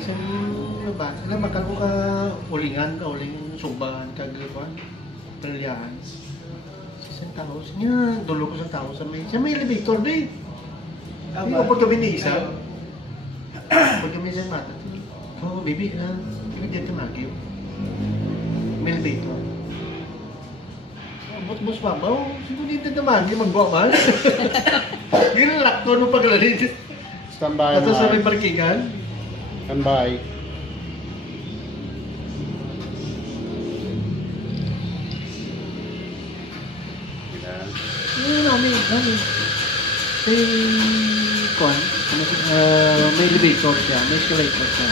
Sa ba? Sila magkano ka ulingan, uling suban, kagawan, trilyahan. Sa tao, niya, dulo ko sa tao sa may elevator din. Hindi mo po kami ni isa. Pag kami sa mata, oh, baby, hindi dito magyo. May elevator. Bus pa ba? Oh, sino dito na magyo, magbuwa man? Ginalak ko nung paglalagay. Standby. At sa may parkingan. Standby. Namin. May kwan, may elevator siya, may escalator siya.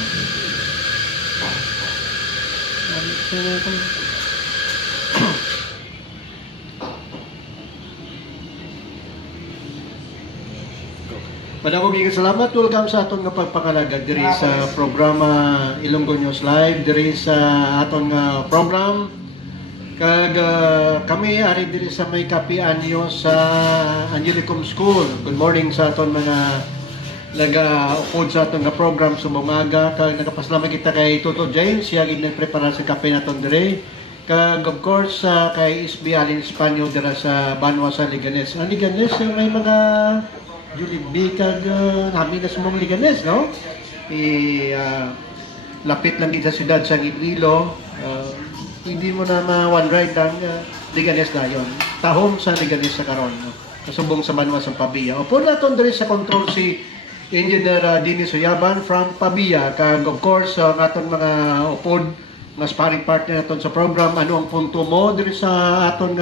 Madamong bigyan salamat. Welcome sa aton nga pagpakalagad diri sa programa Ilonggo News Live, diri sa aton nga program. Kag kami ari diri sa may kapian niyo sa Angelicum School. Good morning sa aton mga nag-upod sa aton nga program sa umaga. Kag nagapasalamat kita kay Toto James, siya gid nagprepara sa kape naton diri. Kag of course kay SB Alin Espanol dira sa Banwa sa Liganes. Ang Liganes may mga Jollibee kag namin na sa mga Liganes, no? Lapit lang kita sa siyudad sa Iloilo. Hindi mo na ma-one ride ang Liganes na yun. Tahong sa Liganes sa karon, no? Kasubong sa Banwa sa Pabia. Upo natin diri sa control si Engineer Dennis Uyaban from Pabia. Kag of course, ang aton mga upod, mga sparring partner naton sa program. Ano ang punto mo diri sa aton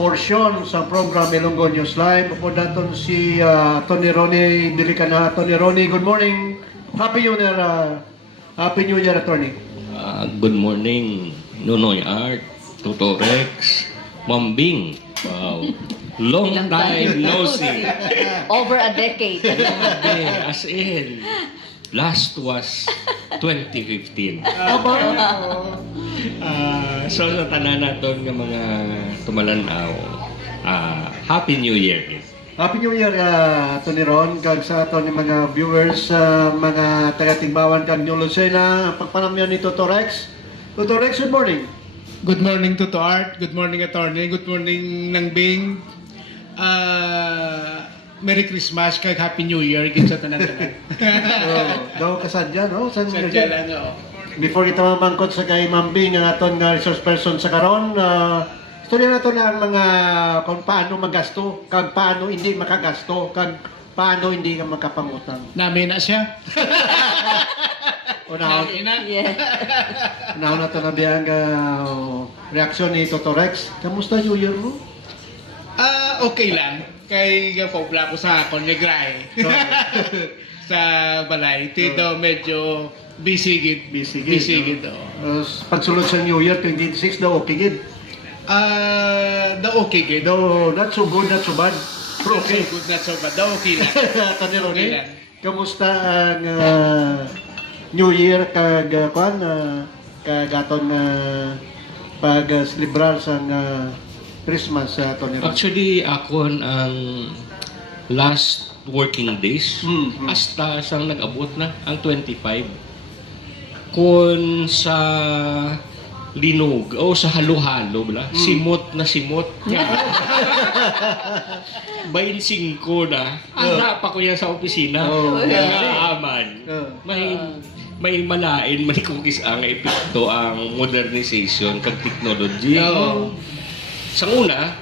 portion sa program Ilonggo News Live? Upo natin si Tony Ronnie Dilicana. Tony Ronnie, good morning. Happy New Year, Attorney. Good morning, Nonoy Art, Toto Rex, Mambing. Wow. Long time no see. Over a decade. As in, last was 2015. So sa tanan naton nga mga tumalanaw, Happy New Year. Happy New Year, Tony Ron, kag sa aton ni mga viewers, mga taga-Tigbawan kag New Lucena, pagpanamyan ni Toto Rex. Toto Rex, good morning. Good morning to Art. Good morning, Attorney. Good morning, Nang Bing. Merry Christmas kag Happy New Year gid sa tanan-tanan. Daw kasadya, no? Sadya lang, oo. Before kita mamangkot sa kay Mambing, ang aton nga resource person sa karon, istorya nato na ang mga kung paano magasto, kag paano hindi makagasto, kag paano hindi ka makapangutang. Namin na siya. Unahon Namin na. Yeah. na to na biyang reaksyon ni Toto Rex. Kamusta New Year mo? Okay lang. Kay gapobla ko sa Conegray. Sa balay. Tito medyo busy gid. Busy Busy gid, no? oo. Pagsulod sa New Year 2026 daw okay gid. The okay gid. Though not so good, not so bad. Pero Okay, okay. good, not so bad. The okay lang. Tani Ronnie, Okay lang. kamusta ang New Year kag kag aton pag-celebrar sa Christmas sa Tony Ronnie? Actually, akon ang last working days, hasta sang nag-abot na ang 25. Kung sa linog o sa halo-halo bala, simot na simot. 25 na. Anda pa ko yan sa opisina. Oh. Nga aman. Oh. May malain manikukis ang epekto ang modernization kag technology. Oo. Sa una,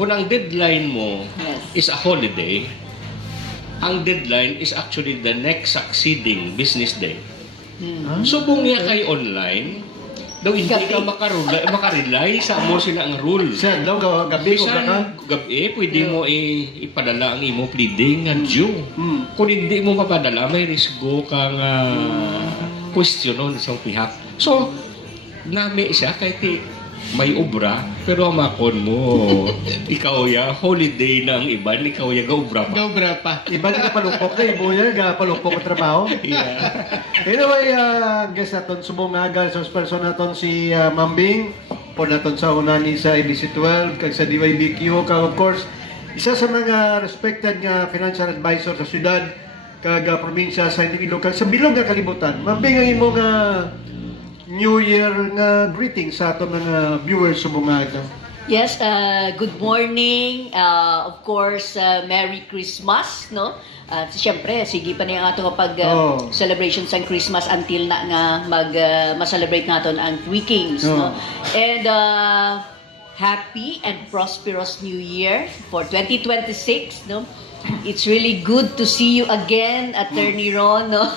kung ang deadline mo is a holiday, ang deadline is actually the next succeeding business day. Subong niya kay online, daw hindi ka makarely sa mo sila ang rule. Siya daw gabi ko ka. Bisan gabi, pwede mo ipadala ang imo pleading nga due. Kung hindi mo mapadala, may risgo kang questionon sa pihak. So, nami siya kahit may obra, pero amakon mo, ikaw ya, holiday na ang iban, ikaw ya, ga-obra pa. Gobra pa. Iba na palukpok na, ibo yan, palukpok ang trabaho. Yeah. Anyway, guest naton sumungagal sa person naton si Mambing, po naton sa una ni sa ABC12, kag sa DYBQ, kag of course, isa sa mga respected nga financial advisor sa syudad, kag probinsya sa Iloilo kag sa bilog nga kalibutan. Mambing ang imo nga New Year nga greeting sa ato mga viewers sa bungaga. Yes, good morning. Of course, Merry Christmas, no? At siyempre, sige pa niya ang ato pag Oh. celebration sa Christmas until na nga ma-celebrate naton ang Three Kings, no? Oh. And happy and prosperous New Year for 2026, no? It's really good to see you again, Attorney Ron, no?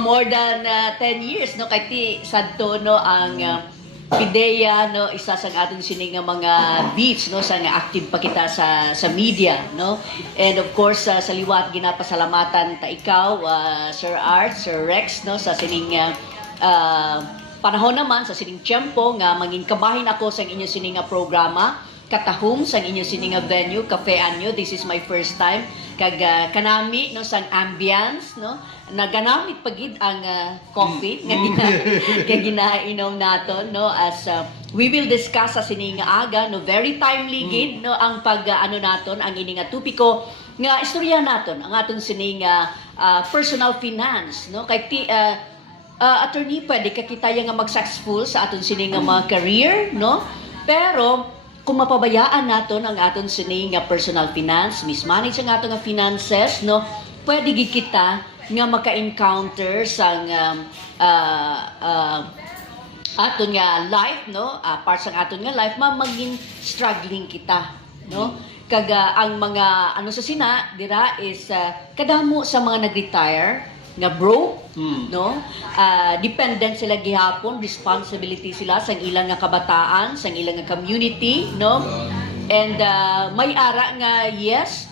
More than 10 years, no? Kay ti sadto no ang Pidea, no, isa sa ating sining nga mga beats, no, sa nga active pa kita sa media, no. And of course, sa liwat ginapasalamatan ta ikaw, Sir Art, Sir Rex, no, sa sining panahon naman sa sining tiyempo nga mangin kabahin ako sa inyo sining nga programa katahom sa inyo sining nga venue Cafe Anyo. This is my first time kag kanami no sang ambience, no, naganamit pagid ang coffee nga ginainom naton, no, as we will discuss sa sining nga aga, no, very timely gid, no, ang pag ano naton ang ini nga topiko nga istorya naton ang aton sining personal finance, no, kay attorney, pwede ka kita nga mag-successful sa aton sining nga mga career, no, pero kung mapabayaan naton ang aton sining nga personal finance, mismanage ang aton nga finances, no, pwede gid kita nga maka-encounter sang aton nga life, no, parts ang aton nga life maging struggling kita, no, kag ang mga ano sa sina dira is kadamo sa mga nag-retire nga broke, no, dependent sila gihapon, responsibility sila sa ilang nga kabataan, sa ilang nga community, no, and may ara nga yes,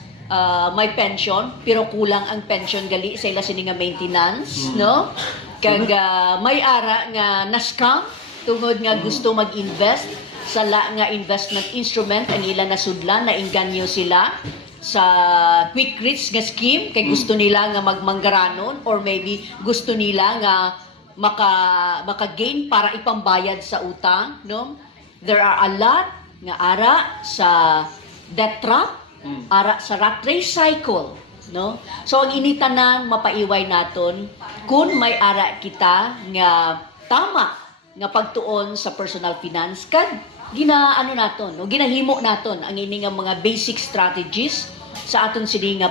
may pension pero kulang ang pension gali sa ila sini nga maintenance, no, kag may ara nga na-scam tungod nga gusto mag-invest sa nga investment instrument ang ilang nasudlan na inganyo sila sa quick rich nga scheme kay gusto nila nga magmanggaranon or maybe gusto nila nga maka-gain para ipambayad sa utang, no. There are a lot nga ara sa debt trap, ara sa rat race cycle, no. So ang initanan mapaiway naton kung may ara kita nga tama nga pagtuon sa personal finance kag ginaano naton o ginahimo naton ang ini nga mga basic strategies sa aton sini nga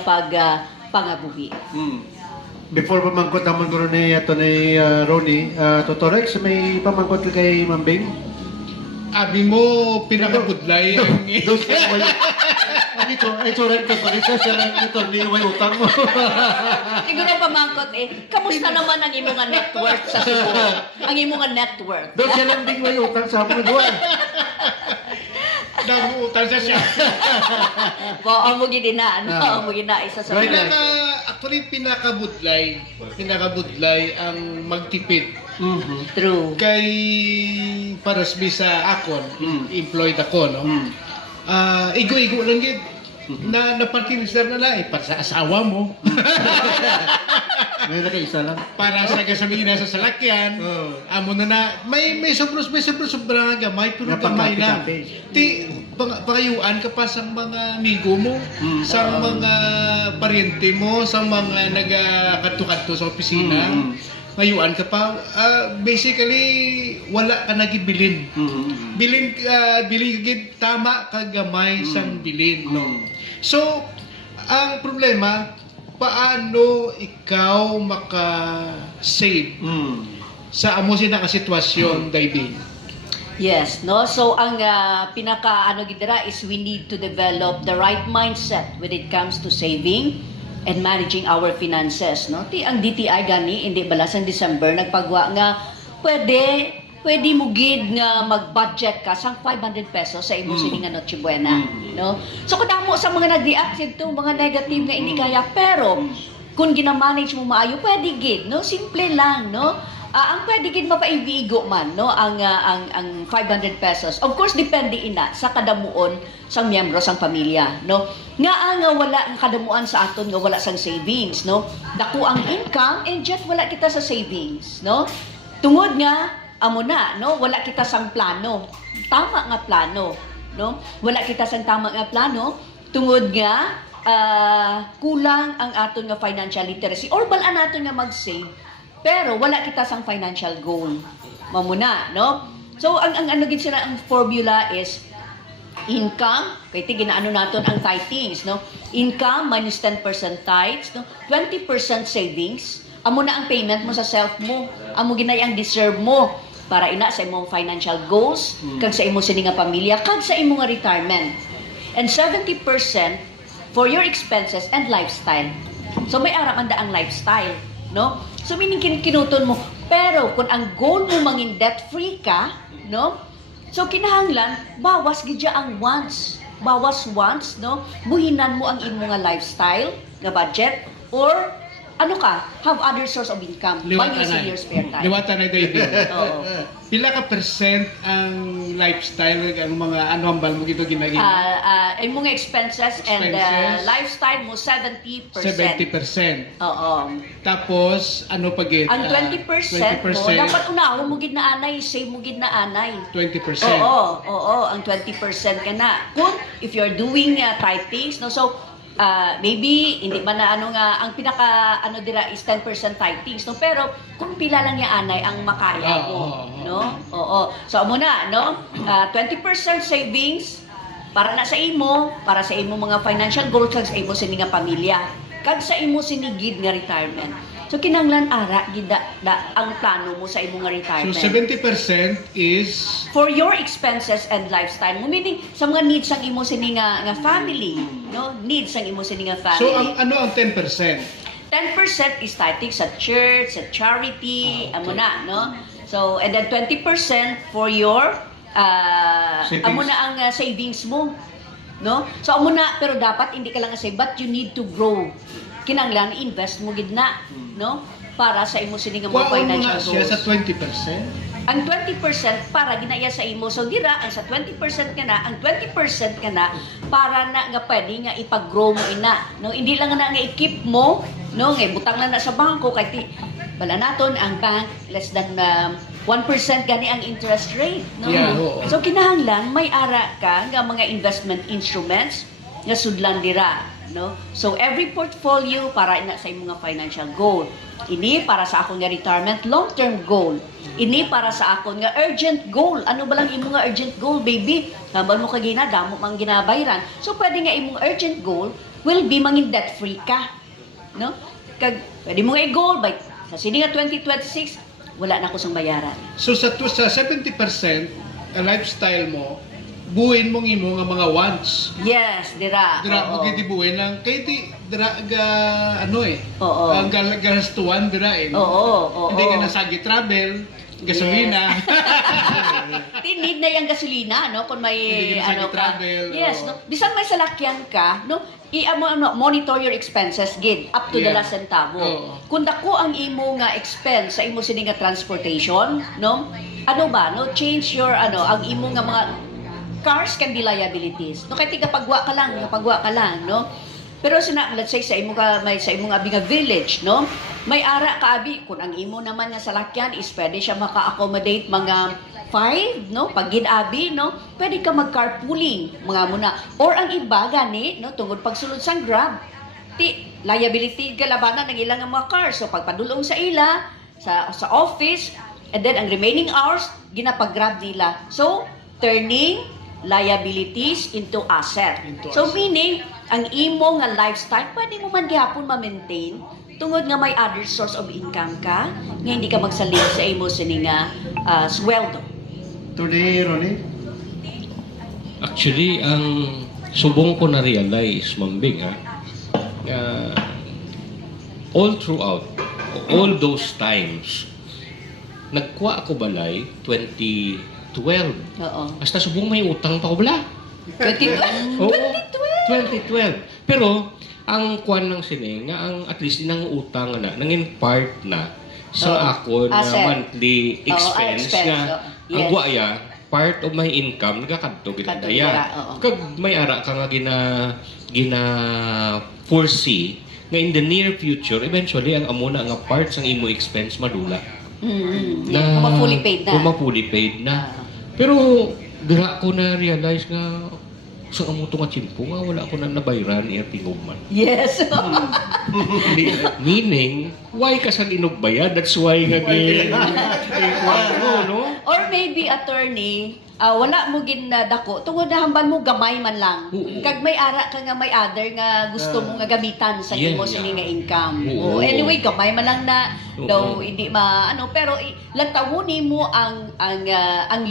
pangabuhi. Before pamangkot naman guro ni ato ni Ronnie, Totorex, may pamangkot ka kay Mambing? Abi mo pinakabudlay ang Dos ka mo. Ito rin ka pa rin siya lang ito, niway utang mo. Siguro pamangkot kamusta naman ang imong nga net worth sa Cebu? Ang imong nga net worth. Dos siya lang ding may utang sa mga duwa. naguutan siya. Amo gid na, amo gid na isa sa Right. Actually pinakabudlay ang magtipid. true. Kay para sa akon, employed ako, no. Igo-igo lang gid. Na parkinisar na lang para sa asawa mo. May nakaisa lang. Para sa gasolina sa salakyan. Amo na may sobra gamay pero gamay lang. Ti pangayuan ka pa sa mga amigo mo, sa mga paryente mo, sa mga naga-kadto-kadto sa opisina. Ngayuan ka pa, basically wala ka nagibilin. Bilin gid tama ka gamay sang bilin, no. So ang problema, paano ikaw maka-save sa amo sina ka sitwasyon, Daibing? Yes, no? So ang pinaka gid dira is we need to develop the right mindset when it comes to saving and managing our finances, no? Ti ang DTI gani hindi bala sa December nagpagwa nga pwede mo gid nga mag-budget ka sang 500 pesos sa imo sining nga Noche Buena, no? So kadamo sa mga nag-react to mga negative nga hindi kaya, pero kung gina-manage mo maayo pwede gid, no? Simple lang, no? Ang pwede gid mapaibigo man, no, ang 500 pesos. Of course depende ina sa kadamuon sang miyembro sang pamilya, no. Nga wala ang kadamuan sa aton nga wala sang savings, no. Dako ang income and yet wala kita sa savings, no. Tungod nga amo na, no, wala kita sang plano. Tama nga plano, no. Wala kita sang tama nga plano tungod nga kulang ang aton nga financial literacy or balaan naton nga mag-save pero wala kita sang financial goal. Mamuna, no? So ang ano gid sila ang formula is income, kay ti ginaano naton ang tithings, no? Income minus 10% tithes, no? 20% savings, amo na ang payment mo sa self mo, amo ginay ang deserve mo para ina sa imong financial goals, kag sa imong sining nga pamilya, kag sa imong nga retirement. And 70% for your expenses and lifestyle. So may ara man da ang lifestyle, no? So meaning kinuton mo, pero kung ang goal mo mangin debt-free ka, no? So kinahanglan bawas gid ang wants. Bawas wants, no? Buhinan mo ang imong nga lifestyle, nga budget or ano ka, have other source of income by using your spare time. Liwatan na David. Oo. Pila ka percent ang lifestyle ang mga ano hambal mo gito ginagina? Ang mga expenses and Expenses. lifestyle mo 70%. 70%. Oo. Tapos ano pa gid? Ang 20%, mo, dapat unahon mo gid na anay, save mo gid na anay. 20%. Oo, ang 20% ka na. Kung if you're doing tithings, no, so maybe hindi man na ano nga ang pinaka ano dira is 10% tithings, no, pero kung pila lang ya anay ang makaya mo, no? Oo. So amo na, no? 20% savings para na sa imo, para sa imo mga financial goals kag sa imo sini nga pamilya, kag sa imo sinigid nga retirement. So kinahanglan ara gid ang plano mo sa imong nga retirement. So 70% is For your expenses and lifestyle mo, meaning sa mga needs ang imo sini nga family, no? Needs ang imo sini nga family. so ang ano ang 10%? 10% is tithing sa church, sa charity, amo na, no? So and then 20% for your Savings. amo na ang savings mo, no? So amo na, pero dapat hindi ka lang save, but you need to grow. Kinahanglan invest mo gid na, no? Para sa imo sini nga mga Kuha mo financial na siya goals. sa 20%. Ang 20% para ginaya sa imo. So dira ang sa 20% ka na, ang 20% ka na para na nga pwede nga ipag-grow mo ina, no? Hindi lang na nga i-keep mo, no? Nga butang na sa bangko kay ti bala naton ang bank less than 1% gani ang interest rate, no? Yeah, oo. So kinahanglan may ara ka nga mga investment instruments nga sudlan dira, no? So every portfolio para ina sa imong nga financial goal. Ini para sa akong nga retirement long-term goal. Ini para sa akon nga urgent goal. Ano ba lang imong nga urgent goal, baby? Hambal mo kagina damo mang ginabayran. So pwede nga imong urgent goal will be mangin debt free ka, no? Kag pwede mo nga i-goal by sa sini nga 2026 wala na ko sang bayaran. So sa 70% ang lifestyle mo, buuin mong imo nga mga wants. Yes, dira. Dira mo Oo. gid buuin lang kay di dira ga ano Oo. ang gastuan dira Oo. Hindi ka nasagi travel, gasolina. Tinid na yung gasolina, no? Kung may Hindi ka ano ka. travel, Yes, oo. no? Bisan may salakyan ka, no? Monitor your expenses gid up to the Yeah. last centavo. Oo. Kung dako ang imo nga expense sa imo sini nga transportation, no? Ano ba, no? Change your ang imo nga mga cars can be liabilities. No, kay kapagwa ka lang, no? Pero let's say sa imo ka may sa imo nga abi nga village, no? May ara ka abi kun ang imo naman nga salakyan is pwede siya maka-accommodate mga 5, no? Pag abi, no? Pwede ka mag-carpooling, mga muna. Or ang iba gani, no, tungod pagsulod sang Grab, liability galabanan ng ilang nga mga cars. So pagpadulong sa ila, sa office, and then ang remaining hours ginapag-Grab nila. So turning liabilities into asset. So meaning, ang imo nga lifestyle, pwede mo man gihapon ma-maintain tungod nga may other source of income ka, nga hindi ka magsalig sa imo sini nga sweldo. Today, Ronnie, Actually, ang subong ko na-realize, Mambing, all throughout, all those times, nagkuha ako balay 2012. Oo. Basta subong may utang pa ko bala. 2012? Oo, 2012. Pero, ang kwan ng sini, nga ang at least inang utang na, nangin part na sa Oo. ako na Asset. monthly expense, expense, nga oo. ang Yes. guaya, part of my income, nagkakadto Kadto ginadaya. dira, oo. Kag may ara ka nga gina foresee nga in the near future, eventually, ang amuna nga parts ng imo expense madula. Kung fully paid na. Kung fully paid na. Ah. Pero, dira ko na realize nga, So amo to nga chimpo nga wala ko na nabayran iya tingugman. Yes. Meaning, why ka sa inugbayad? That's why nga no? Or maybe attorney, wala mo ginadako tungod na hambal mo gamay man lang. Oo. Kag may ara ka nga may other nga gusto mo nga gamitan sa Yeah, imo yeah. sini nga income. Oo. Anyway, gamay man lang na Oo. daw hindi pero lantawon mo ang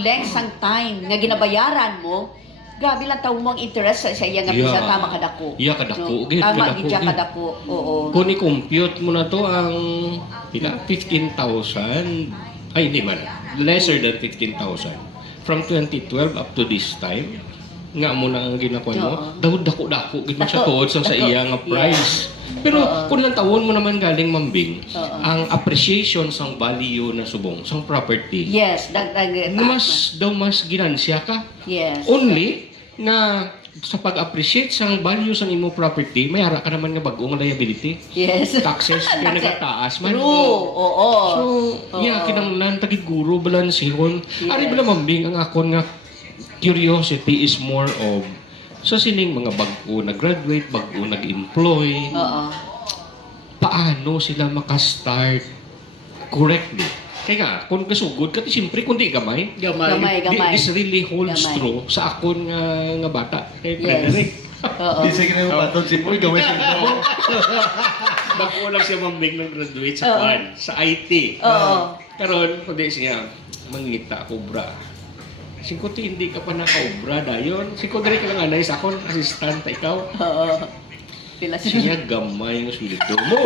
length sang time nga ginabayaran mo. Grabe lang tawo mo ang interest sa iya nga Yeah. bisa tama kadako. Yeah, kadako. No? Gid, Tama kadako, gid siya gid. kadako. Oo. Kung i-compute mo na to ang 15,000, ay hindi man, lesser than 15,000. From 2012 up to this time, nga mo na ang ginakuan mo, Oo. daw dako-dako gid man siya Dako. tuod sa Dako. iya nga price. Pero Oo. kung lang tawon mo naman galing mambing, Oo. ang appreciation sang value na subong, sang property, Yes, dagdag. mas ginansya ka. Yes. Only na sa pag-appreciate sang value sang imo property, may ara ka naman nga bag-ong liability. Yes. Taxes kaya nagataas man. True. Oo. So, Oo. yeah, kinanglan tagiguro balansihon. Yes. Ari bala mambing ang akon nga curiosity is more of sa sining mga bag-o nag-graduate, bag-o nag-employ, Oo. paano sila makastart correctly. Kaya nga, kung kasugod ka, siyempre, kung di gamay, Gamay. this really holds Gamay. true sa akon nga bata. Kay Yes. Frederick. Oo. Di sige na yung baton si Paul, gawin siya mo. Bago lang siya mambing nag-graduate sa Oo. kwan, sa IT. Oo. Karon, kundi siya, mangita, kubra. Singkuti, hindi ka pa nakaubra dayon. Singkuti ka lang anay sa akon, assistant, ikaw. Oo. Pila siya. Siya gamay ng sweldo mo.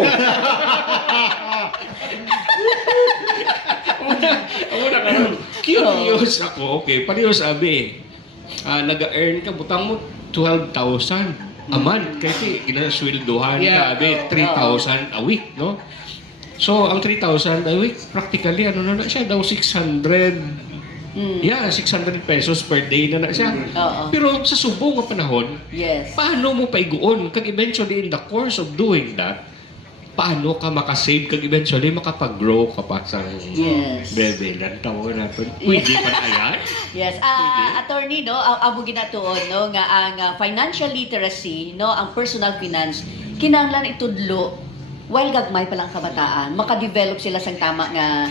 Una ka ron. Curious ako. Okay, pareho sabi. Nag-earn ka, butang mo 12,000 a month. Kasi ginasweldohan Yeah. ka, abe, 3,000 a week, no? So, ang 3,000 a week, practically, ano na siya, daw 600, yeah, 600 pesos per day na siya. Oo. Pero sa subong nga panahon, Yes. paano mo paiguon? Kag eventually, in the course of doing that, paano ka makasave? Kag eventually, makapag-grow ka pa sa Yes. bebe. Lantaw natin. Pwede pa na yan? Yes, attorney, no, amo ginatuon, no, nga ang financial literacy, no, ang personal finance, kinahanglan itudlo while gagmay pa lang kabataan, makadevelop sila sang tama nga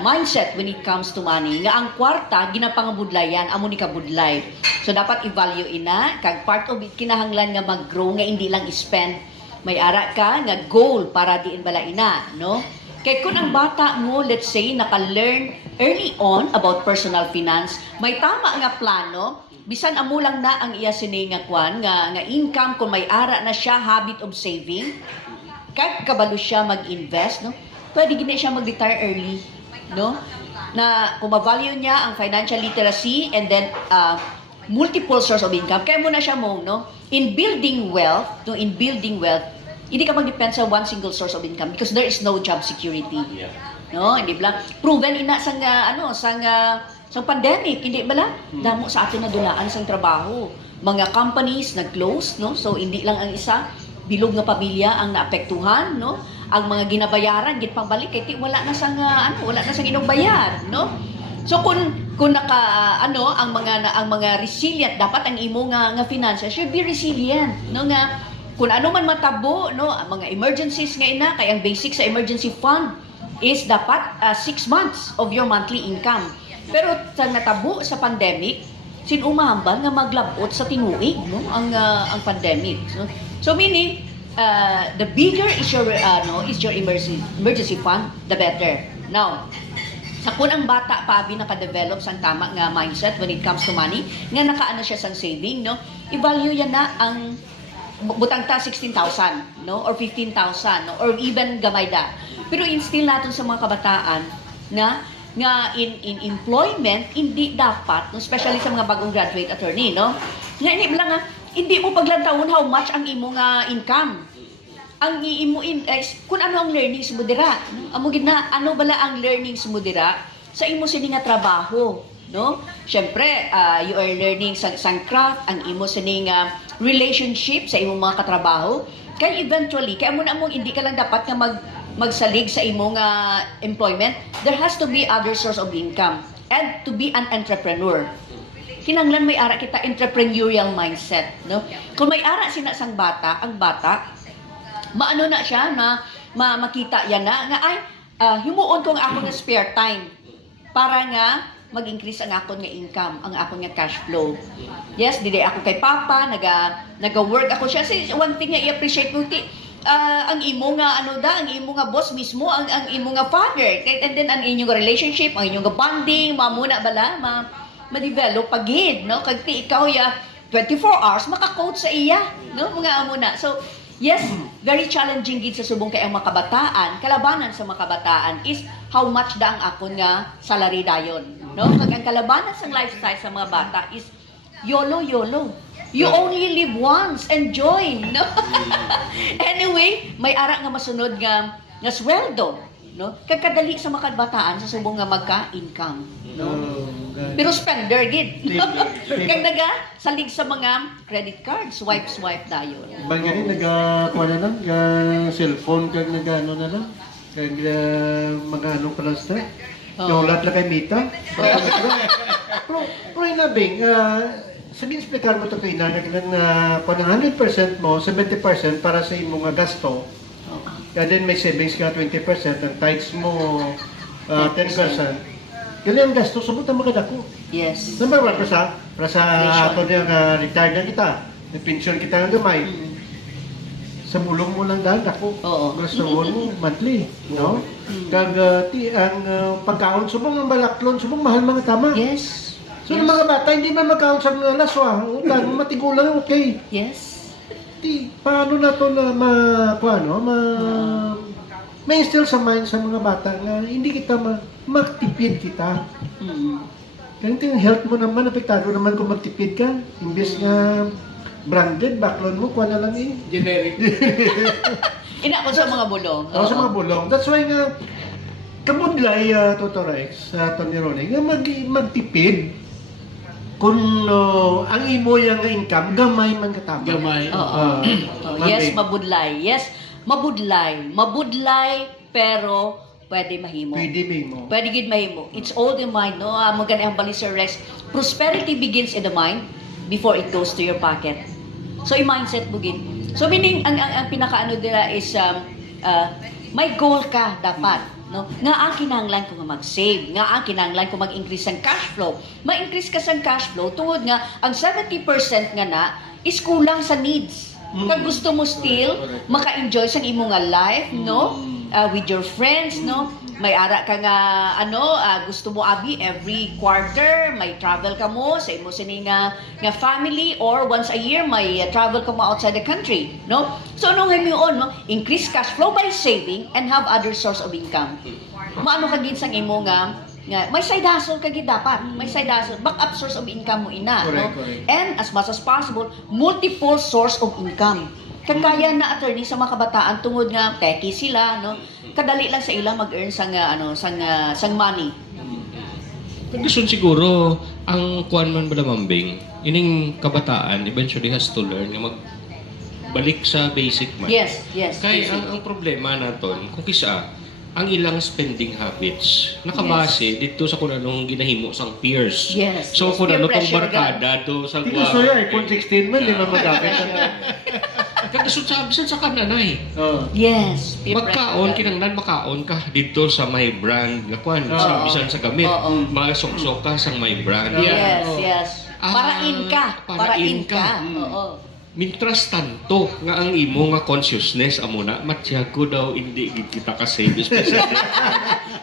mindset when it comes to money. Nga ang kwarta ginapangabudlayan, amo ni kabudlay. So dapat i-value ina kag part of it kinahanglan nga mag-grow nga hindi lang spend. May ara ka nga goal para diin bala ina, no? Kaya kung ang bata mo, let's say, naka-learn early on about personal finance, may tama nga plano, bisan amo lang na ang iya sini nga kwan, nga income, kung may ara na siya, habit of saving, kahit kabalo siya mag-invest, no? Pwede gina siya mag-retire early, no? Na kung ma-value niya ang financial literacy and then multiple source of income, kaya muna siya mo, no? In building wealth, hindi ka mag-depend sa one single source of income because there is no job security. No, hindi ba? Proven ina sang sang pandemic, hindi ba lang? Damo sa atin na dulaan sang trabaho. Mga companies nag-close, no? So hindi lang ang isa, bilog nga pamilya ang naapektuhan, no? Ang mga ginabayaran gid pangbalik kay wala na sang wala na sang inugbayar, no? So kung naka ang mga resilient dapat ang imo nga finances should be resilient, no, nga kung ano man matabo, no, ang mga emergencies nga ina kay ang basic sa emergency fund is dapat 6 months of your monthly income. Pero sa natabo sa pandemic, sinumahambal nga maglabot sa tinuig, no, ang pandemic, no? So meaning the bigger is your emergency fund, the better. Now, sa kung ang bata pa naka-develop sang tama nga mindset when it comes to money, nga nakaano siya sang saving, no? I-value yan na ang butang ta 16,000, no, or 15,000, no, or even gamay da. Pero instill natin sa mga kabataan na in employment hindi dapat, no, especially sa mga bagong graduate attorney, no, nga hindi mo paglantawon how much ang imo nga income. Ang imo kung ano ang learnings mo dira, no? Amo gid na ano bala ang learnings mo dira sa imo sini nga trabaho, no? Syempre, you are learning sang craft, ang imo sini nga relationship sa imong mga katrabaho. Kay eventually, kaya mo na mong hindi ka lang dapat nga magsalig sa imong employment. There has to be other source of income and to be an entrepreneur. kinanglan may ara kita entrepreneurial mindset, no? Kung may ara sina sang bata, ang bata maano na siya na makita yan na nga ay himuon ko ang ako nga spare time para nga mag-increase ang ako nga income, ang ako nga cash flow. Yes, dili ako kay papa, naga-work ako siya. One thing nga i-appreciate mo ang imo nga ang imo nga boss mismo ang imo nga father, and then ang inyong relationship, ang inyong bonding mamuna bala ma-develop pagid, no? Kag ikaw ya 24 hours maka-coach sa iya, no? Mga amuna. So yes, very challenging gid sa subong kay ang mga kabataan. Kalabanan sa mga kabataan is how much da ang akon nga salary dayon, no? Kag ang kalabanan sa lifestyle sa mga bata is YOLO. You only live once. Enjoy, no? Anyway, may ara nga masunod nga sweldo, no? Kag kadali sa mga kabataan sa subong nga magka-income, no? Pero spender gid. Kag salig sa mga credit card, swipe dayon. Bangani kuha na lang, cellphone kag ano na lang. Kag mga anong palasta. Yung lahat na kay Mita. Pero inabing, sabihin explicar mo ito kay Ina, na kung 100% mo, 70% para sa imong nga gasto. And then may savings ka 20%, ang tithes mo 10%. Kaya ang gasto, subot ang makadako. Yes. Number one, para sa ato niya retired na kita, may pension kita ng gamay. Sa bulong mo lang dahil ako. Oo. Gusto mo monthly, no? Kag ang pagkaon, subong ang balaklon, subong mahal mga tama. Yes. So yung mga bata, hindi man magkaon sa mga laswa, utang, matigulan, okay. Yes. Paano na to na ma-instill sa mind sa mga bata nga hindi kita magtipid kita. Ganito yung health mo naman, apektado naman kung magtipid ka. Imbes nga branded, baklon mo, kuha na lang Generic. Ina ko sa mga bulong. Sa mga bulong. That's why nga, kabudlay, Toto Rex, sa Tony Ronnie, nga magtipid kung ang imo yung income, gamay man katama. Gamay. Yes, mabudlay. Yes, mabudlay, pero pwede mahimo. Pwede gid mahimo. It's all the mind, no? Maganda ang bali Sir Rex. Prosperity begins in the mind before it goes to your pocket. So, i-mindset mo gid. So, meaning, ang pinakaano nila is, may goal ka dapat. No? Nga ang kinahanglan ko nga mag-save. Nga ang kinahanglan ko mag-increase ang cash flow. Ma-increase ka sa cash flow, tungod nga, ang 70% nga na is kulang sa needs. Kag gusto mo still maka-enjoy sa imo nga life, no? With your friends, no? May ara ka nga gusto mo abi every quarter may travel ka mo sa imo sini nga family, or once a year may travel ka mo outside the country, no? So anong himion, no? Increase cash flow by saving and have other source of income. Maano ka gid sang imo nga may side hustle ka gid dapat. May side hustle, backup source of income mo ina, no? Correct. And as much as possible, multiple source of income. Kagaya na attorney sa mga kabataan tungod nga techie sila, no? Kadali lang sa ila mag-earn sang money. Gusto siguro ang kuan man bala mambing, ining kabataan eventually has to learn nga magbalik sa basic man. Yes. Kaya basic. ang problema naton kung kisa ang ilang spending habits nakabase dito sa kung anong ginahimo sang peers. Yes. So kung Peer ano tong pressure barkada do sa Hindi gusto yan, iPhone 16 man, di man magamit. Kagusod sa kananay. Yes. Peer Magkaon, pressure. kinanglan makaon ka dito sa may brand nga kwan, sa bisan sa gamit. Oo. Mga sok-sok ka sa may brand. Yes. Parain ka. Parain ka. Oo. Mintras tanto nga ang imo nga consciousness amo na matyago daw hindi gid kita ka-save especially.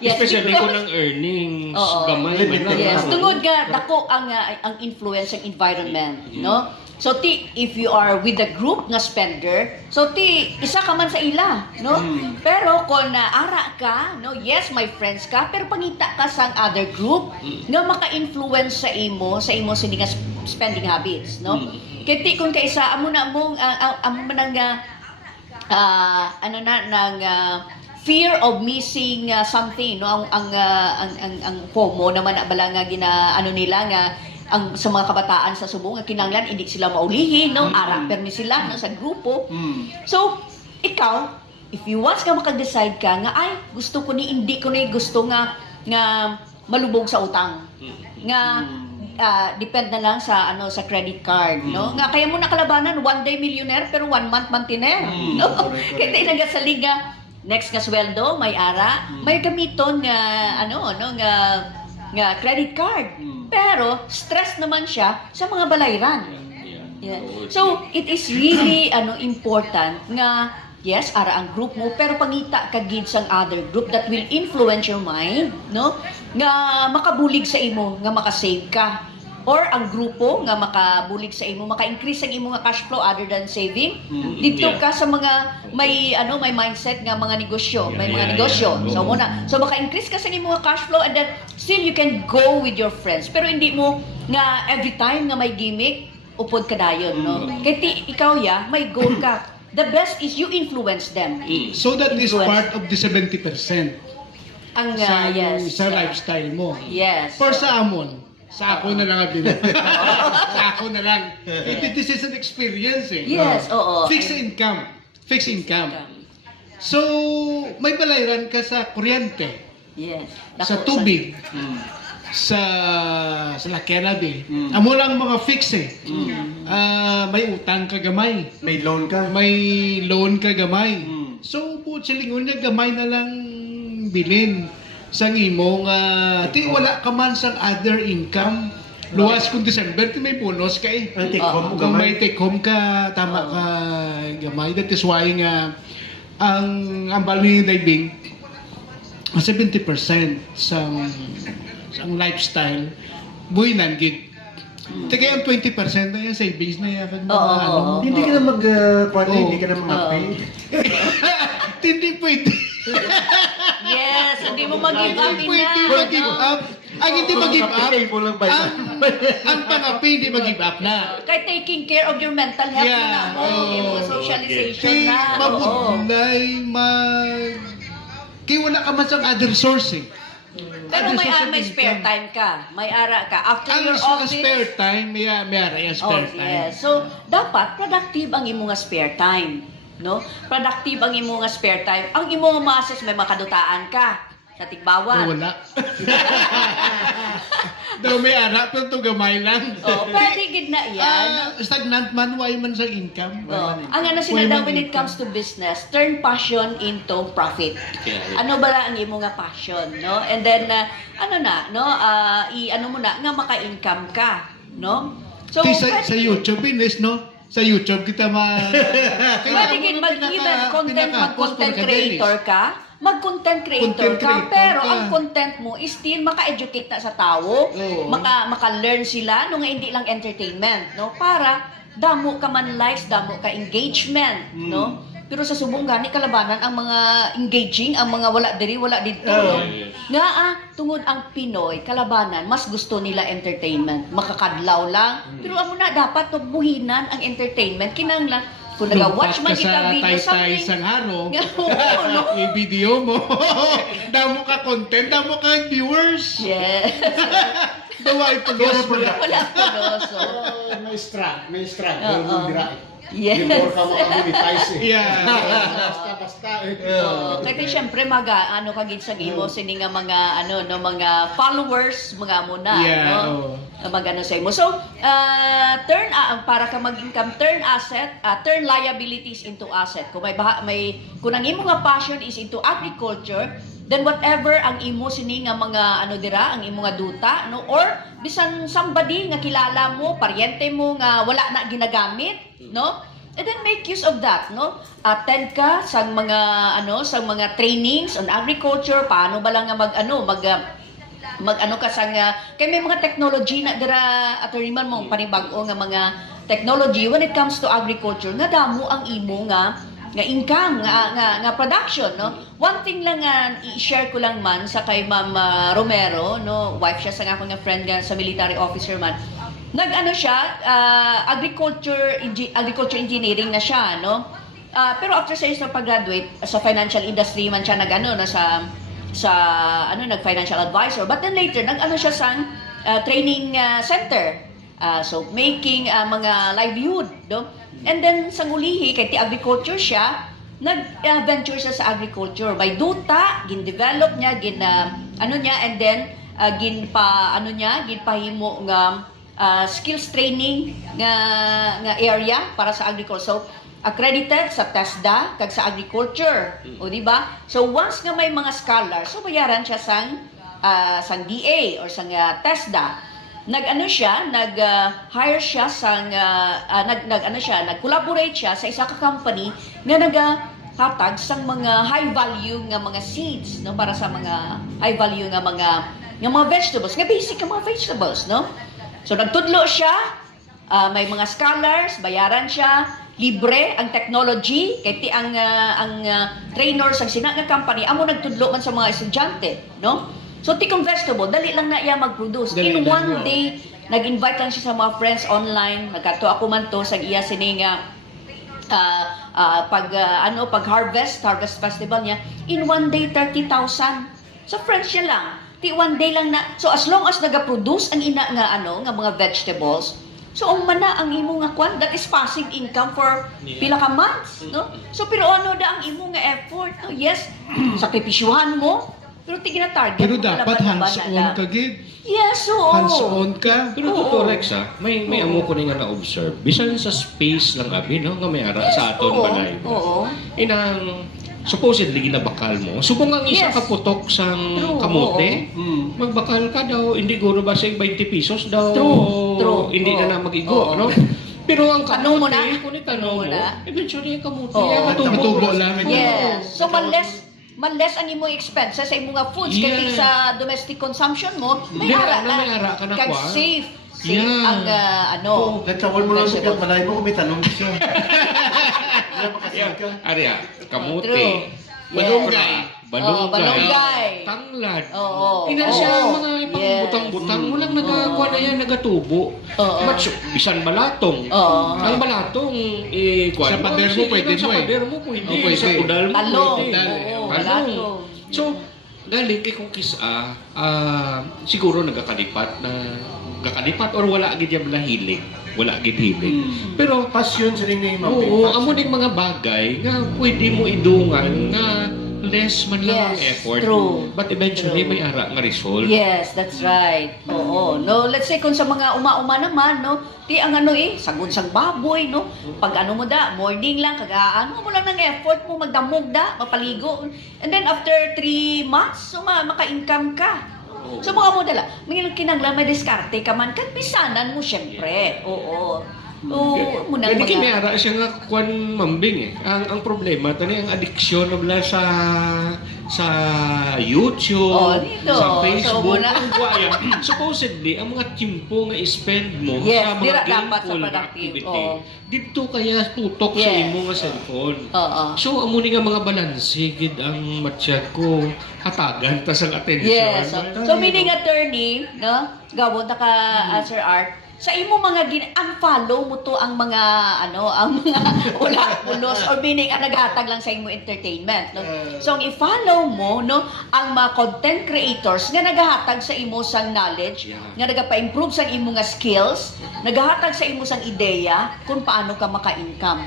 Yes, especially because- kung ang earnings Oo. gamay man Yes, lang. tungod nga dako ang influence ng environment, no? So if you are with a group nga spender, so isa ka man sa ila, no? Pero kung ara ka, no, yes, my friends ka, pero pangita ka sa other group nga maka-influence sa imo sini nga spending habits, no? Kaya kung kaisa amo na mong fear of missing something, no? Ang FOMO naman bala nga nila nga ang sa mga kabataan sa Subo nga kinanglan hindi sila maulihin, no? Ara permi sila no, sa grupo. So ikaw, if you once ka maka-decide ka nga ay gusto ko ni hindi ko ni gusto nga malubog sa utang. Nga depend na lang sa sa credit card, no? Nga kaya mo na kalabanan one day millionaire pero 1 month mantiner, no? correct. Kaya tayo nagasalig nga next nga sweldo may ara, may gamiton nga nga credit card. Pero stress naman siya sa mga balayran. Yeah. So, it is really important nga yes, ara ang group mo pero pangita ka gid sang other group that will influence your mind, no? Nga makabulig sa imo nga makasave ka. Or ang grupo nga makabulig sa imo, maka-increase ang imo nga cash flow other than saving. Dito ka sa mga may may mindset nga mga negosyo, may mga negosyo. So maka-increase ka sa imo nga cash flow and then still you can go with your friends. Pero hindi mo nga every time nga may gimmick upod ka dayon, no? Kaya ikaw may goal ka. The best is you influence them. So that is Influence. part of the 70% Ang yes. sa lifestyle mo. Yes. For sa amon, sa ako na lang ang binili. Sa ako na lang. This is an experience eh. Yes, oo. Fixed income. Fixed income. So, may balayran ka sa kuryente, Yes. sa tubig, sa lakena bill. Amo lang mga fix eh. May utang ka gamay. May loan ka. May loan ka gamay. So, silingon niya gamay na lang bilin sang imong ti wala ka man sang other income. Luwas kung December ti may bonus ka eh. Ang take home mo Kung gamay. may take home ka, tama ka gamay. That is why nga ang bali ni Daibing 70% sang lifestyle buhinan gid. Kaya ang 20% na yan savings na yan. Oo. Hindi ka na hindi ka na mag-pay. Hindi pwede. Yes, hindi mo mag-give up Hindi pwede mag-give up. Ang hindi mag-give up, Pay mo lang ba? ang pangapi hindi mag-give up na. Kaya taking care of your mental health Yeah. na mo, yung mga socialization Kaya na. Oo. mabudlay, kaya wala ka man sa other source eh. Pero Other may source of may spare income. time ka. May ara ka. After Ang your sa office. spare time, may ara yung spare time. Yes. So, dapat productive ang imo nga spare time, no? Productive ang imo nga spare time. Ang imo nga masses may makadutaan ka sa Pero tigbawan. wala. Daw may ara, pero ito gamay lang. Oh, pwede gid na yan. Stagnant man, why man sa income? Oh, ang sila daw when it comes to business, turn passion into profit. Ano ba ang imo nga passion, no? And then i-ano mo na nga maka-income ka, no? So Sa YouTube, Ines, no? Sa YouTube kita pwede gid mag-even mag-content creator ka. Mag-content creator Content ka, creator pero ka. ang content mo is still maka-educate na sa tao, Oo. maka-learn sila, no nga hindi lang entertainment, no? Para damo ka man likes, damo ka engagement, no? Pero sa subong gani kalabanan ang mga engaging, ang mga wala diri, wala dito, no? Nga tungod ang Pinoy kalabanan, mas gusto nila entertainment, makakadlaw lang. Pero amo na dapat no buhinan ang entertainment kinahanglan kung naga-watch man kita video tay-tay something. sang haro, Oo, no? i-video mo. Damo ka content, damo ka viewers. Yes. Dawa ipagos mo lang. Wala po, no? So, May struggle Oo. mo dira. yes. Before ka makamonetize eh. Yeah. Basta eh. Oo. Kaya syempre kagid sa imo sini nga mga mga followers mga muna Yeah, no. oo. Mag-ano sa imo. So, para ka mag-income, turn liabilities into asset. Kung kung ang imo nga passion is into agriculture, then whatever ang imo sini nga mga ang imo nga duta no, or bisan somebody nga kilala mo, paryente mo nga wala na ginagamit, no? And then make use of that, no? Attend ka sa mga trainings on agriculture, paano ba lang nga mag-ano ka sa kay may mga technology na dira attorney man mo panibag-o nga mga technology when it comes to agriculture nga damo ang imo nga income nga production, no? One thing lang nga i-share ko lang man sa kay Ma'am Romero, no? Wife siya sa akong nga friend nga sa military officer man. Siya agriculture engineering na siya, no? Pero after sa pag-graduate sa financial industry man siya nag-financial advisor, but then later siya sa training center, so making mga livelihood, no? And then sa ulihi kay ti agriculture siya nag-venture siya sa agriculture by duta gin-develop niya and then ginpahimo nga skills training nga area para sa agriculture. So, accredited sa TESDA kag sa agriculture. O di ba? So once nga may mga scholars, so bayaran siya sang DA or sang TESDA. Nag-hire siya nag-collaborate siya sa isa ka company nga nagahatag sang mga high value nga mga seeds, no, para sa mga high value nga mga vegetables, nga basic nga mga vegetables, no. So nagtudlo siya, may mga scholars, bayaran siya, libre ang technology, kay ang trainers ang sina nga company amo nagtudlo man sa mga estudyante, no. So, tikong vegetable, dali lang na iya mag-produce. Dali In lang, one no? day, nag-invite lang siya sa mga friends online. Nagkato ako man to sa iya sininga pag-harvest festival niya. In one day, 30,000. So, friends niya lang. One day lang na. So, as long as nag-produce ang ina nga mga vegetables, so, ang mana ang imo nga kwan, that is passive income for pila ka months, no? So, pero ano da ang imo nga effort? No? Yes, sakripisyuhan mo, pero tigil na target. Pero mo, dapat laban-laban hands-on na. ka, gid. Yes, oo. Hands-on ka. Pero totoo, Rex, may amo ko nga na-observe. Bisan sa space lang abi, no? Nga may ara sa aton Oo, balay. oo. Inang supposedly ginabakal mo. Subong ang isa Yes. kaputok sang True, kamote. Magbakal ka daw, hindi guro ba sa 20 pesos daw. True. Hindi Oo. ka na mag-igo, Oo. no? Pero ang Tanong mo kamote, na. kung itanong mo, Tanong mo na. eventually ang kamote, Oo. Matubo lang. Yes. So, man-less ang imong expenses sa imong nga foods. Yeah. Kaya sa domestic consumption mo, may Hindi, ara may ara ka na Kag kwa. safe. Safe Yeah. ang Nagtawal mo lang sa vegetable. malay mo kung may tanong siya. Wala makasal ka. Arya, kamote. True. Balunggay. Balunggay. Balunggay. Tanglad. Oo. Ina siya Oo. mga ibang Yes. butang-butang. Walang nagakuha na yan, nagatubo. Oo. But bisan balatong. Oo. Ang balatong, kuwan Sa pader mo, pwede Sa mo eh. pader mo pwede. Oh, pwede. Sa udal mo Talong. pwede. Oo, Talong. balatong. So, galing kay kung kisa, siguro nagkakalipat or wala gid yung hilig. Wala gid hilig. Pero Passion sa rin ni Ma'am oo, Ping. amo ning mga bagay nga pwede mo idungan nga less man lang ang Yes, effort. true. But eventually True. may ara nga result. Yes, that's right. Oo. No, let's say kung sa mga uma-uma naman, no, ti ang sagud sang baboy, no. Pag mo morning lang mo lang ng effort mo magdamog mapaligo. And then after 3 months, so maka-income ka. So mga mo may kinanglan may diskarte ka man kag bisanan mo syempre. Oo. So, muna Hindi kini ara siya nga kwan mambing eh. Ang problema tani ang addiction na sa YouTube, Oh, dito. sa So, Facebook, muna- ang guaya. Supposedly ang mga timpo nga i-spend mo Yes, sa mga dira dapat sa gainful na productive. activity. Oo. Dito kaya tutok sa Yes. imo nga cellphone. Oo. So amo ni nga mga balanse gid ang matsyag ko hatagan ta sa atensyon. Yes. So meaning attorney, no? Gawon ta ka Sir Art. Sa imo mga unfollow mo to ang mga ang mga wala pulos or meaning ang naghatag lang sa imo entertainment, no? So ang i-follow mo, no, ang mga content creators nga nagahatag sa imo sang knowledge, Yeah. nga nagapa-improve sa imo nga skills, nagahatag sa imo sang ideya kung paano ka maka-income,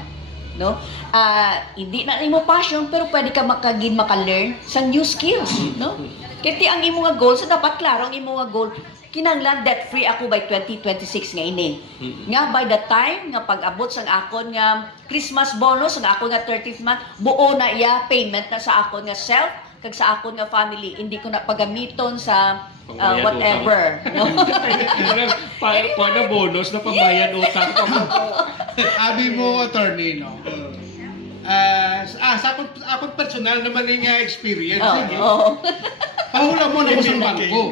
no? Hindi na imo passion pero pwede ka maka-learn sa new skills, no? Kaya ang imo nga goal, so dapat klaro ang imo nga goal. Kinanglan debt-free ako by 2026 nga ini. Nga by the time nga pag-abot sang akon nga Christmas bonus, ang akon nga 30th month, buo na iya payment na sa akon nga self, kag sa akon nga family. Hindi ko na pagamiton sa Pangbayad whatever. No? Paano bonus na pambayad utang ko? Abi mo, attorney, no? Sa akong personal naman yung experience. Sige. Oo. Pahula mo na ko sa bangko.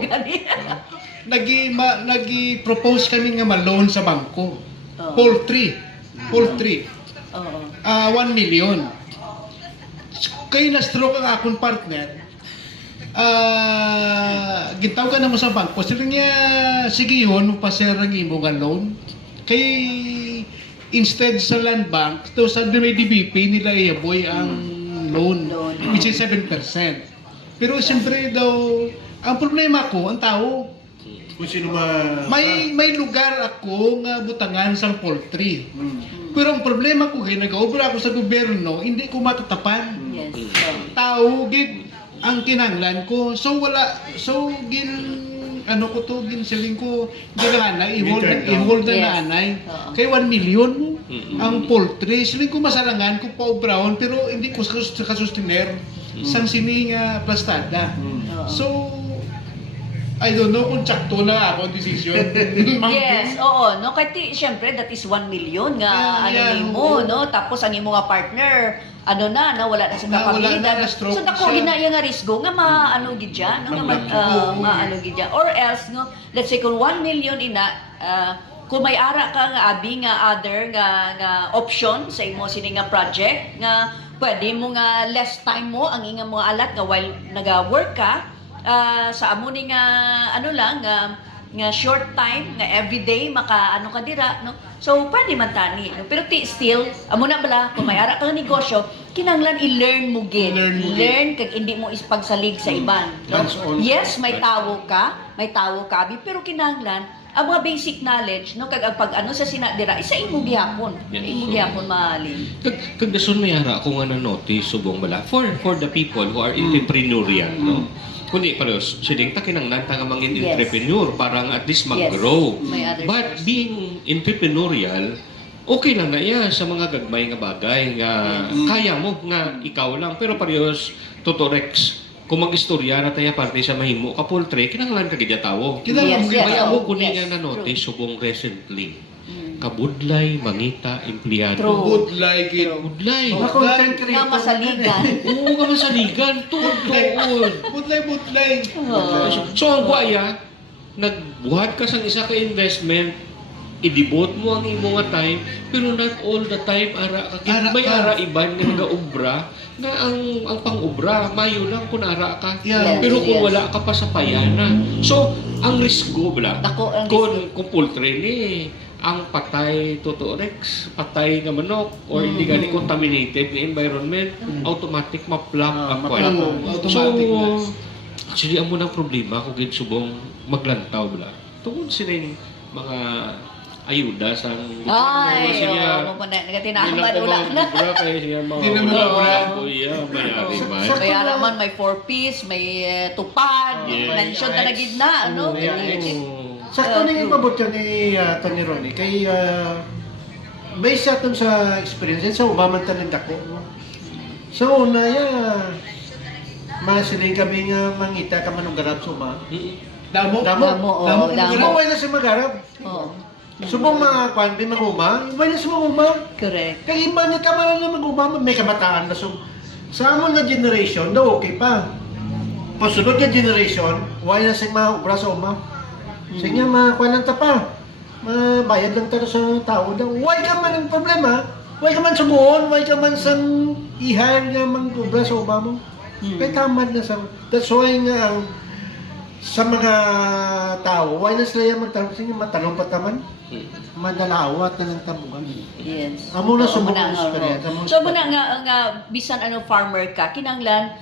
Nagi-propose kami nga ma-loan sa bangko. Oo. Poultry. Oo. 1 million. Kaya na-stroke ang akong partner. Gintaw ka na mo sa bangko. Sila nga, sige yun, pasir ang imo nga loan. Kay instead sa land bank, so sa DBP nila iyaboy ang loan, which is 7%. Pero siyempre daw, ang problema ko, ang tao, Kung sino may lugar ako nga butangan sa poultry. Pero ang problema ko, nag-obra ako sa gobyerno, hindi ko matatapan. Yes. Tao, gid ang kinanglan ko. So ano ko to, ginsiling ko, nanay, Return, i-hold na Yes. nanay. Oo. Kay 1 million Mm-mm. ang poultry. Siling ko masarangan ko paubrahon, pero hindi ko kasustiner sang sining plastada. Oo. So, I don't know kung tsakto na ako ang decision. Yes, oo, no, kay ti syempre that is 1 million nga Yeah, ano yeah, nimo, oo. no, tapos ang imo nga partner ano na wala na sa Wala kapabilidad. na, na-stroke So dako siya. ginaya nga risgo nga maano gid dyan, no, nga Oo. maano gid dyan. Or else no, let's say kung 1 million ina kung may ara ka nga abi nga other nga option sa imo sini nga project nga pwede mo nga less time mo ang inga mga alat nga while naga-work ka sa amo ni nga ano lang nga short time nga everyday maka ano ka dira no, so pwede man tani no? Pero still amo na bala kung may ara ka nga negosyo kinahanglan i-learn mo gid I-learn mo gid. learn kag hindi mo ispagsalig sa iban no? Hands-on. Yes may tawo ka abi pero kinahanglan ang mga basic knowledge no kag ang pag ano sa sina dira isa imo gihapon Yes. imo gihapon mahalin. Kag dason may ara ako nga na-notice subong bala for the people who are entrepreneurial, no? Kundi parehas, siling ta kinanglan ta nga mangin Yes. entrepreneur para nga at least Yes. mag-grow. May other But source. being entrepreneurial, okay lang na iya sa mga gagmay nga bagay nga kaya mo nga ikaw lang. Pero parehas, Totorex, kung mag-istorya na tayo parte sa mahimo ka poultry, kinanglan ka gidya tawo. Kinahanglan Yes, yes. May amo Oh, ko yes, niya na-notice true. subong recently. Mm. Kabudlay, mangita, empleyado. True. Good like it. Kabudlay. Mga content creator. Nga masaligan. Oo ka masaligan. Tuod. Budlay. Oo. So ang guaya, nagbuhat ka sa isa ka investment, i-devote mo ang imo nga time, pero not all the time ara ka. Ara May ka. ara iban nga nagaubra na ang pang-ubra mayo lang kung ara ka. Yeah. Pero kung Yes. wala ka pa sa payana. So ang risgo bala. Dako ang Kung poultry ni ang patay Totorex, patay nga manok, or hindi gani contaminated ni environment, automatic ma-plug ang kwan. automatic na. Actually, amo ng problema kung gid subong maglantaw bala. Tungod sila yung mga ayuda sa Ay, siya. mo pa na nagatinahamad wala na. Ubra kaya siya mga Di naman ubra. Kuya, mayari man. Sa- May araman, may 4-piece, may tupad, Yes. mention na gid na, ano? Sakto na yung pabot ka ni Tony Ronnie. Kay, based sa sa experience, sa umamantan ng dako. So, una, mga siling kami nga mangita ka manong garap sa uma. Damo. Damo. oo, Damo. damo. Pero wala na si magarap. Oo. Subong mga kwan, may maguma, wala na si maguma. Correct. Kaya iba niya kamara na maguma, may kamataan na. So, sa amon na generation, daw okay pa. Pasunod na generation, wala na si mga ubra sa uma. Sa inyo, mga kwan lang ta pa. Mabayad lang tayo sa tao daw. Why ka man ang problema? Why ka man sa buon? Why ka man sa ihal nga mga ubra sa uma mo? Kaya tamad na sa... That's why nga ang sa mga tao, why na sila yung magtanong? Sige, matanong pa taman. Madalawat na lang tamugan. Yes. Amo na Oo, subok muna ang nga, experience, oo. amo So, sa- muna nga, bisan ano, farmer ka, kinanglan,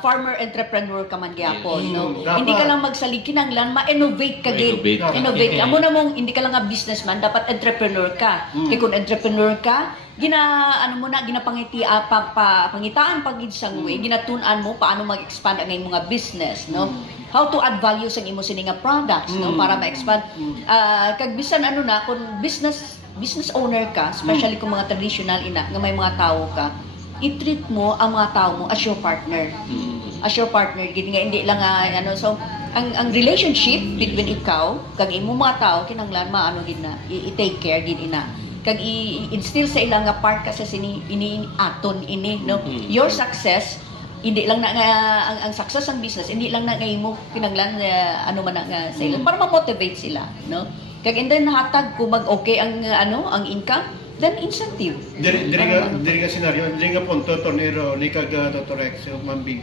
farmer entrepreneur ka man gyapon, Yes. no? Dapat. Hindi ka lang magsalig, kinanglan, ma-innovate ka gid. Ma-innovate ka. Innovate ka. Amo na mong, hindi ka lang nga businessman, dapat entrepreneur ka. Kaya kung entrepreneur ka, ginapangiti, pangitaan pagid sang way, ginatunan mo paano mag-expand ang iyong mga business, no? How to add value sa imo sini nga products, no? Para ma-expand. Kag bisan ano na, kung business owner ka, especially kung mga traditional ina, nga may mga tao ka, i-treat mo ang mga tao mo as your partner. As your partner, gid nga hindi lang ano, so ang relationship between ikaw kag imo mga tao kinahanglan maano gid na i-take care gid ina kag i-instill sa ilang nga part ka sa sini ini aton ini no. Your success hindi lang na nga ang success ng business hindi lang na nga imo kinahanglan ano man na nga sa ilang para ma-motivate sila no. Kag and then hatag kung mag-okay ang ano ang income, then incentive. Diri nga senaryo, diri nga punto, tornero, ni kag Totorex, Mambing.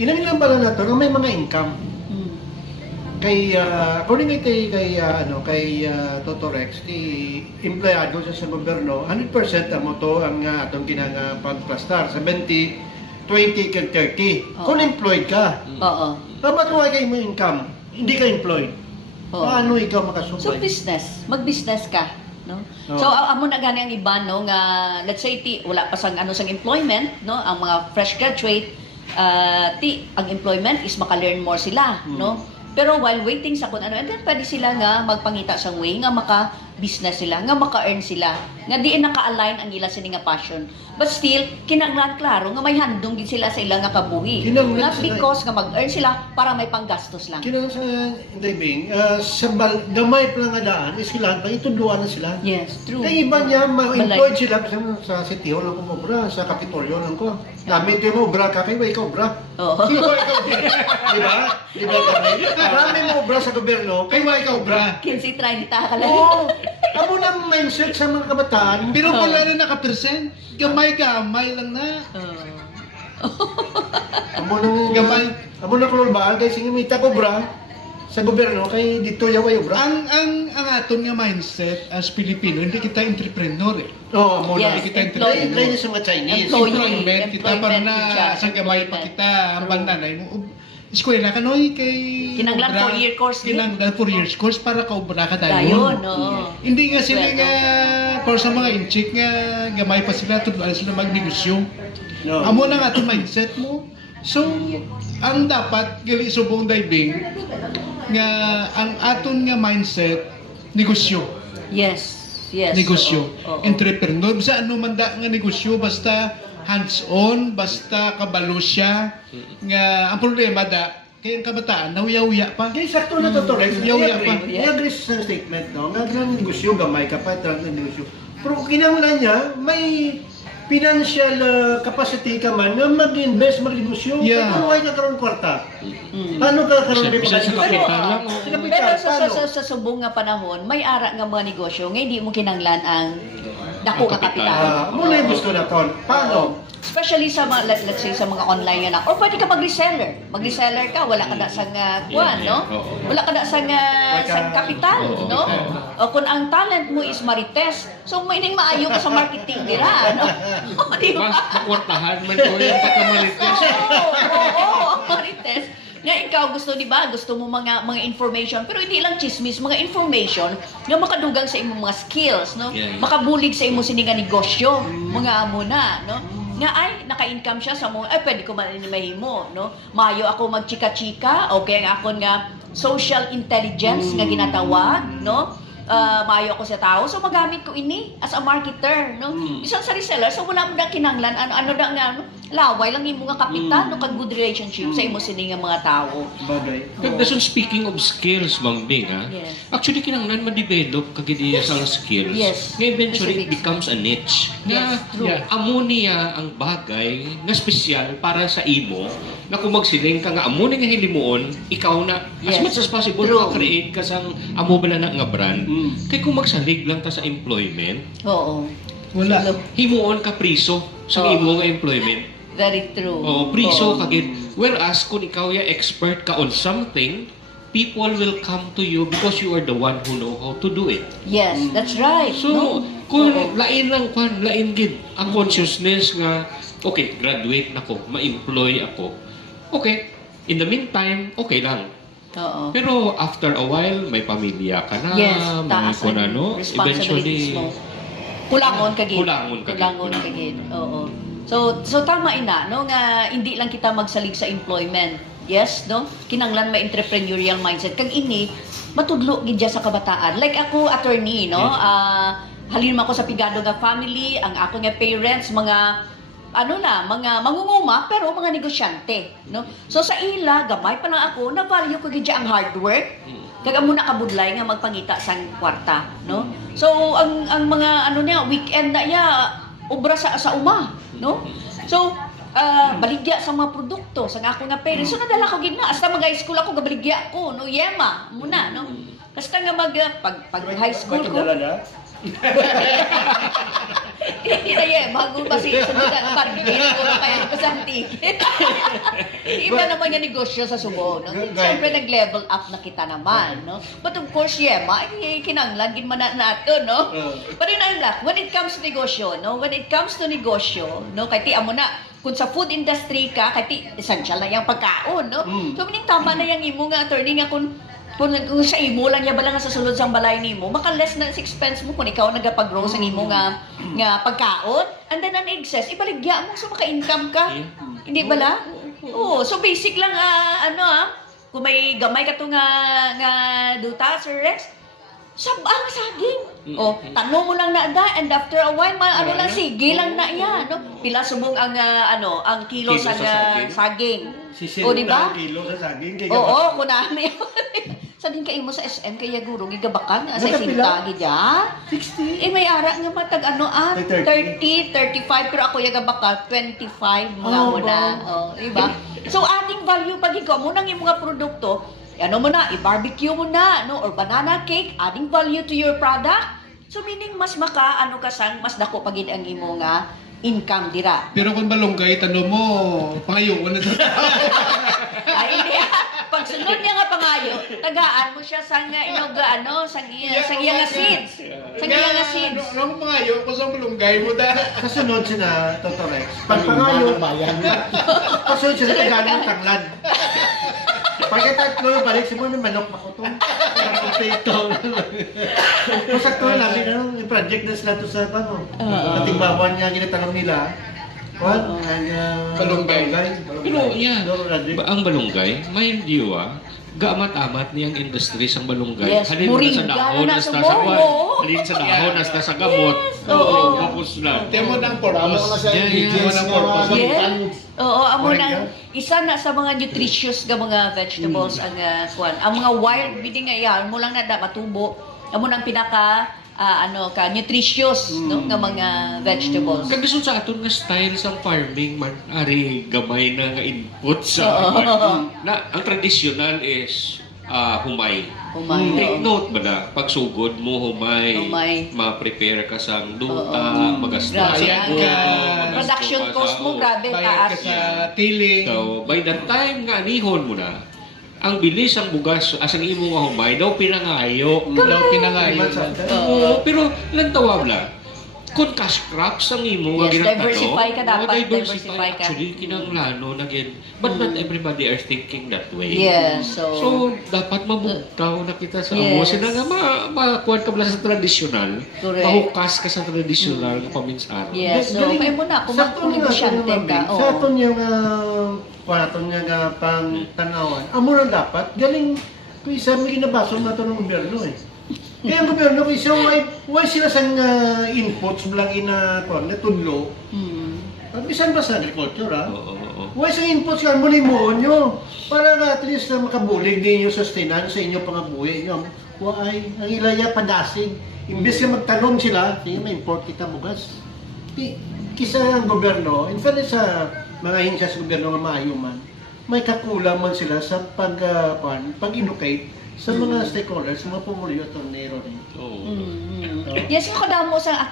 Ilan pala na to, may mga income. Kay according kay Totorex, kay empleyado sa gobyerno, 100% amo to ang atong kinanga pagplastar, 70, 20 kag 30. Kung employed ka, Oo. dapat mo kay mo income, hindi ka employed. Oo. Paano ikaw So makasubay? business, mag-business ka, no? Oo. So amo na gani ang iba no nga let's say wala pa sang ano sang employment, no? Ang mga fresh graduate ang employment is maka-learn more sila, no? Pero while waiting sa kung ano, and then pwede sila nga magpangita sa way nga maka-business sila, nga maka-earn sila, nga diin naka-align ang ila sini nga passion. But still, kinanglan klaro nga may handong gid sila sa ilang nga kabuhi. Kinanglan Not sila. because nga mag-earn sila para may panggastos lang. Kina sa diving, gamay pa lang nga daan, iskilan pa, itudluan na sila. Yes, true. Kaya iba niya, ma-employed Balay. sila sa City Hall lang kumobra, sa Kapitolyo lang ko. Namin ito mo, obra ka, kayo ba ikaw obra? Oo. Di ba? Di ba kami? Marami mo obra sa gobyerno, kayo ba ikaw obra? 15-30 ka lang. Oo. Amo nang mindset sa mga kabataan. Pero wala na naka-percent. Gamay lang na. Amo nang Gamay. Amo nang kulbaan kay sige mita ko obra sa gobyerno kay dito yaw ay obra. Ang aton nga mindset as Pilipino, hindi kita entrepreneur eh. Oo, mo Yes, na. Hindi kita employee. Try niya sa mga Chinese. Employment kita para na siya. sa gamay pa kita. Ang bandanay mo. Eskwela ka noy kay Kinanglan obra. 4-year course din. Kinanglan 4 years course para ka obra ka Dayon, dayon. no. Hindi nga sila Sweldo. nga para sa mga inchik nga gamay pa sila tudlan sila magnegosyo. No. Amo na nga to mindset mo. So ang dapat gali subong diving nga ang aton nga mindset negosyo. Yes. Yes. Negosyo. Oo. Entrepreneur sa ano man da nga negosyo basta hands-on, basta kabalo siya nga ang problema da kay ang kabataan nauya-uya pa. Kaya sakto na to, Torres. Yaw-ya pa. I-agree sa statement, no? Nga ng negosyo, gamay ka pa, ng negosyo. Pero kinanglan niya, may financial capacity ka man na mag-invest, mag-negosyo. Yeah. Paano kayo kakaroon kwarta? Mm. Paano ka kakaroon Bisa sa kapital lang. Sa Pero kapital, paano? sa subong nga panahon, may ara nga mga negosyo, nga hindi mo kinanglan ang dako nga Ang kapital. kapital. Muna yung gusto na, Ton. Paano? Especially sa mga, let's say, sa mga online nga na. Or pwede ka mag-reseller. Mag-reseller ka, wala ka na sa kuwan, no? Oo. Wala ka na sa kapital, Oo, no? kapital. O kung ang talent mo is marites, so maining maayo ka sa marketing dira, no? O, di ba? Mas makwartahan man ko yung pagkamalites. Oo, marites. Nga ikaw gusto, di ba? Gusto mo mga information, pero hindi lang chismis, mga information nga makadugang sa imong mga skills, no? Yeah, yeah. Makabulig sa imong sininga negosyo, mga amo na, no? Nga ay naka-income siya sa mo, ay pwede ko man mahimo, no? Mayo ako magchika-chika, okay ang akon nga social intelligence nga ginatawag, no? Mayo ako sa tao, so magamit ko ini as a marketer, no? Isang sa reseller, so wala mo na kinanglan, ano da nga, no? Laway lang imo nga kapital, no? Kag good relationship sa imo sini nga mga tao. Bagay. Dason speaking of skills, Mang Bing, ha? Yes. Actually, kinanglan ma-develop kagidi sa skills. Yes. Nga eventually, it Specific. becomes a niche. Yes, true. Amo niya ang bagay na espesyal para sa imo na kung magsiling ka nga amo nga hilimuon, ikaw na, as Yes. much as possible, True. create ka sang amo bala na nga brand. Mm. Kaya kung magsalig lang ta sa employment, Oo. Wala. himuon ka priso sa Oo. imo nga employment. Very true. Oh, priso Oo. kagid. Whereas kung ikaw ya expert ka on something, people will come to you because you are the one who know how to do it. Yes, that's right. So, no? kung Oo. lain lang kwan, lain gid ang consciousness nga okay, graduate nako, ma-employ ako. Okay, in the meantime, okay lang. Oo. Pero after a while, may pamilya ka na, Yes, may taas kun ang ano, responsibilities eventually mo. Kulangon kagid. Kulangon kagid. Kulangon kagid. Oo. So tama ina no nga hindi lang kita magsalig sa employment. Yes, no? Kinanglan may entrepreneurial mindset kag ini matudlo gid sa kabataan. Like ako attorney, no? Halin man ko sa pigado nga family, ang ako nga parents mga mga mangunguma pero mga negosyante, no? So sa ila gamay pa lang ako na value ko gid ang hard work. Kag amo na kabudlay nga magpangita sang kwarta, no? So ang mga niya weekend na ya obra sa uma, no? So baligya sa mga produkto sa ako nga parents. So nadala ko gid na hasta mag high school ako gabaligya ko, no? Yema muna, no? Hasta nga pag high school ko. Hindi na yan, bago kasi sundan parbin ko kaya ko sa ticket. Iba naman yung negosyo sa Subo, no? Siyempre nag-level up na kita naman, no? But of course, kinanglan, ginman natin, no? Pero yun lang, when it comes to negosyo, no? When it comes to negosyo, no? Kahit amo na, kung sa food industry ka, kahit essential na yung pagkaon, no? So, mining tama na yung imo nga, attorney nga, kung sa imo lang niya bala nga sa sulod sang balay nimo maka less na sa expense mo kung ikaw nagapag-grow sa imo nga pagkaon and then ang excess ibaligya mo so maka-income ka hindi bala so basic lang kung may gamay ka to nga duta, Sir Rex, sabang saging. O, tanong mo lang na da, and after a while, ano lang, sige lang na yan. No? Pila subong ang, ang kilo, Kilo sa, sa saging. Sisil O, di ba? na kilo sa saging. Kaya Oo, kunami. Sa din kayo mo sa SM, kaya guro, gigabakan nga sa Nagkapila? isinta, gidya. 60. May ara nga matag 30, 35, pero ako yaga baka 25 mga Oh, muna. wow. Oh, diba? So adding value pag ikaw mo nang yung mga produkto, ano mo na, i-barbecue mo na, no, or banana cake, adding value to your product. So meaning mas ano ka sang mas dako pagid ang imo nga income dira. Pero kung malunggay, tanong mo, pangayoon na sa Ay hindi. Pag sunod niya nga pangayo, tagaan mo siya sang inuga sang iya nga seeds. Sang iya nga seeds. Ano pangayo? Kung sa malunggay mo da. Kasunod sila, Toto Rex. Pag Pagpangayo, bayan. kasunod sila tagaan ng tanglad. Pagkatatlo, balik si mo, may manok pa ko to. Potato. Masakto na namin, yung project na sila to sa ano. Katimbawan nga ginatanong nila. What? Balunggay. Pero yan, ang balunggay, mind you gaamat-amat niyang industry sa balunggay. Yes, Halin mo na sa moringa dahon, na hasta sa sa kwan. bongo. Halin sa dahon, hasta sa gamot. Yes, oo. Tapos na. Temo ng Tama ko na purpose. sa Yan, ingredients yan, nga purpose. Yes. Oo, amo Moringa. nang isa na sa mga nutritious nga mga vegetables ang kuan. Ang mga wild bidding nga yan, mo lang na matubo. Amo nang pinaka nutritious no nga mga vegetables. Kagusto sa aton nga style sa farming man ari gamay na nga input sa Oo. na ang traditional is humay. Humay, Take oo. note ba na pagsugod mo humay, Humay. ma-prepare ka sa duta, Oo. magasto Grabe, sa ang buko, magasto production ka cost sa- mo grabe Bayad taas. ka sa tiling. So, by the time nga anihon mo na, ang bilis ang bugas, asang imo nga humay, daw pinangayo. Daw pinangayo. Oo, pero lantawa lang. Kung cash crops ang imo nga Yes, ginatato, diversify ka dapat, diversify ka. Actually, kinanglano na gin. But not everybody are thinking that way. Yes, So, dapat mabugtaw na kita sa amo. Yes. Sina nga, makuha ka pala sa traditional, Correct. mahukas ka sa traditional nga paminsan. Yes, so kaya mo na kung negosyante ka. Sa aton yung aton nga pang tanawan. Amo lang dapat galing kung isa may ginabaso na ito ng gobyerno eh. Kaya ang gobyerno kung isa why sila sang inputs bilang na tudlo. Bisan ba sa agriculture Oo, oo. Why sa inputs ka mo nyo para at least na makabulig din yung sustenance sa inyo pangabuhi nyo. Why? Ang ilaya padasig. Imbes na magtanong sila, sige ma-import kita bugas. Kisa ang gobyerno, in fairness sa mga hinsya sa gobyerno nga maayo man, may kakulang man sila sa pag-educate sa mga stakeholders, sa mga pumulyo at tornero rin. Oo. Yes, yung kadamo sa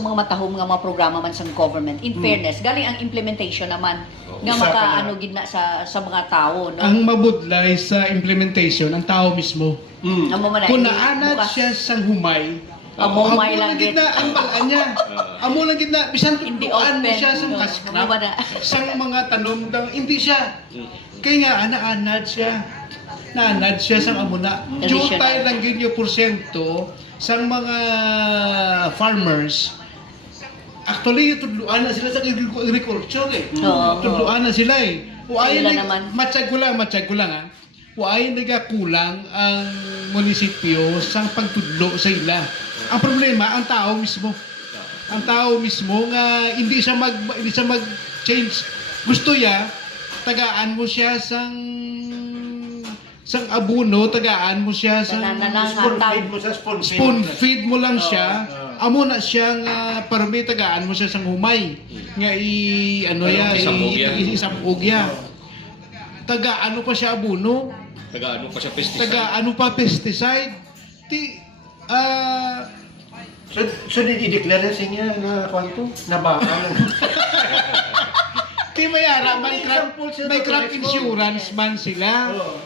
mga matahom nga mga programa man sa government. In fairness, galing ang implementation naman nga Isa pa na. makaano gid na sa mga tao, no? Ang mabudlay sa implementation, ang tao mismo. Amo man na, Kung hindi naanad bukas. siya sa humay, Amo humay amo lang gid gid. na ang balaan niya. Amo lang gid na bisan Hindi tutuan mo open. siya sa no? kaskrap. Amo ba na? Sa mga tanom daw hindi siya. Kaya nga naanad siya. Naanad siya sa amo na. Traditional. Jutay lang gid yung porsyento sa mga farmers. Actually, tudluan na sila sa agriculture eh. Oo. Tudluan na sila eh. Uayon Sila naman. matsyag ko lang ah. Uayon nagakulang ang munisipyo sa pagtudlo sa ila. Ang problema, ang tao mismo. Ang tao mismo nga hindi siya mag-change. Gusto ya, tagaan mo siya sang abuno, tagaan mo siya sang Spoon feed mo sa spoon feed. spoon feed mo lang siya. Amo na siya nga parami tagaan mo siya sang humay. Nga isabog ya. Tagaan mo pa siya abuno, Taga-ano pa siya pesticide? tagaan mo pa pesticide. So i-declare na siya na kwanto? Na baka lang. Ti mayara man May crop, example sila may to crop next insurance man sila. Oo.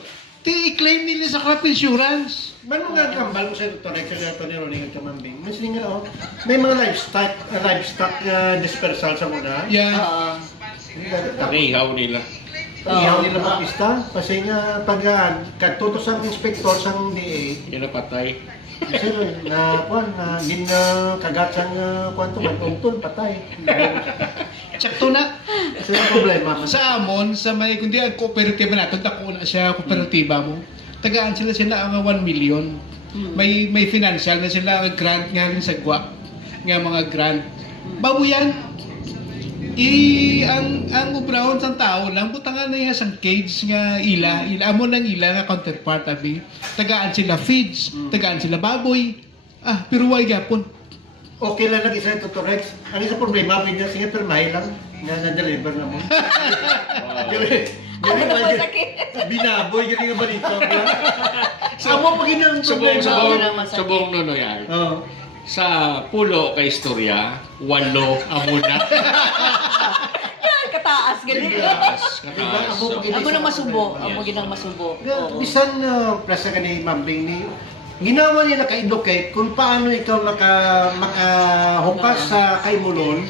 Ti i-claim nila sa crop insurance. Man nga kambal mo sa Torek sa Gato ni Ronnie Kamambing. Mas nga may mga livestock dispersal sa muna. Yeah. Naihaw nila. Ihaw nila mag-pista. Kasi nga pag katutos ang inspektor sa DA, Yan na patay. kasi kagat sang kwanto, magtungtol, patay. Sakto na. Sa problema. Sa amon, sa may, kundi ang kooperatiba natin, dako na siya, kooperatiba mo. Tagaan sila ang 1 million. May financial na sila, grant nga rin sa GWA. Nga mga grant. Bago yan, ang ubrahon sa tao lang, butangan na yan sang cage nga ila amo ng ila nga counterpart, abi. Tagaan sila feeds, tagaan sila baboy. Pero why gapon? Okay lang isa ito to Rex. Ang isa problema, may na sige permay lang nga na-deliver na mo. Ano na po sakit? Binaboy, gani nga balito. Amo pag inang problema. Subong nonoyar. Oh. Sa pulo ka istorya, 8 amuna. Yan, kataas gani. Kataas. Amo na masubo, amo ginang masubo. Oo. Bisan presa ka ni Mambing ni ginawa niya naka-educate kung paano ikaw makahupas sa kaimulon.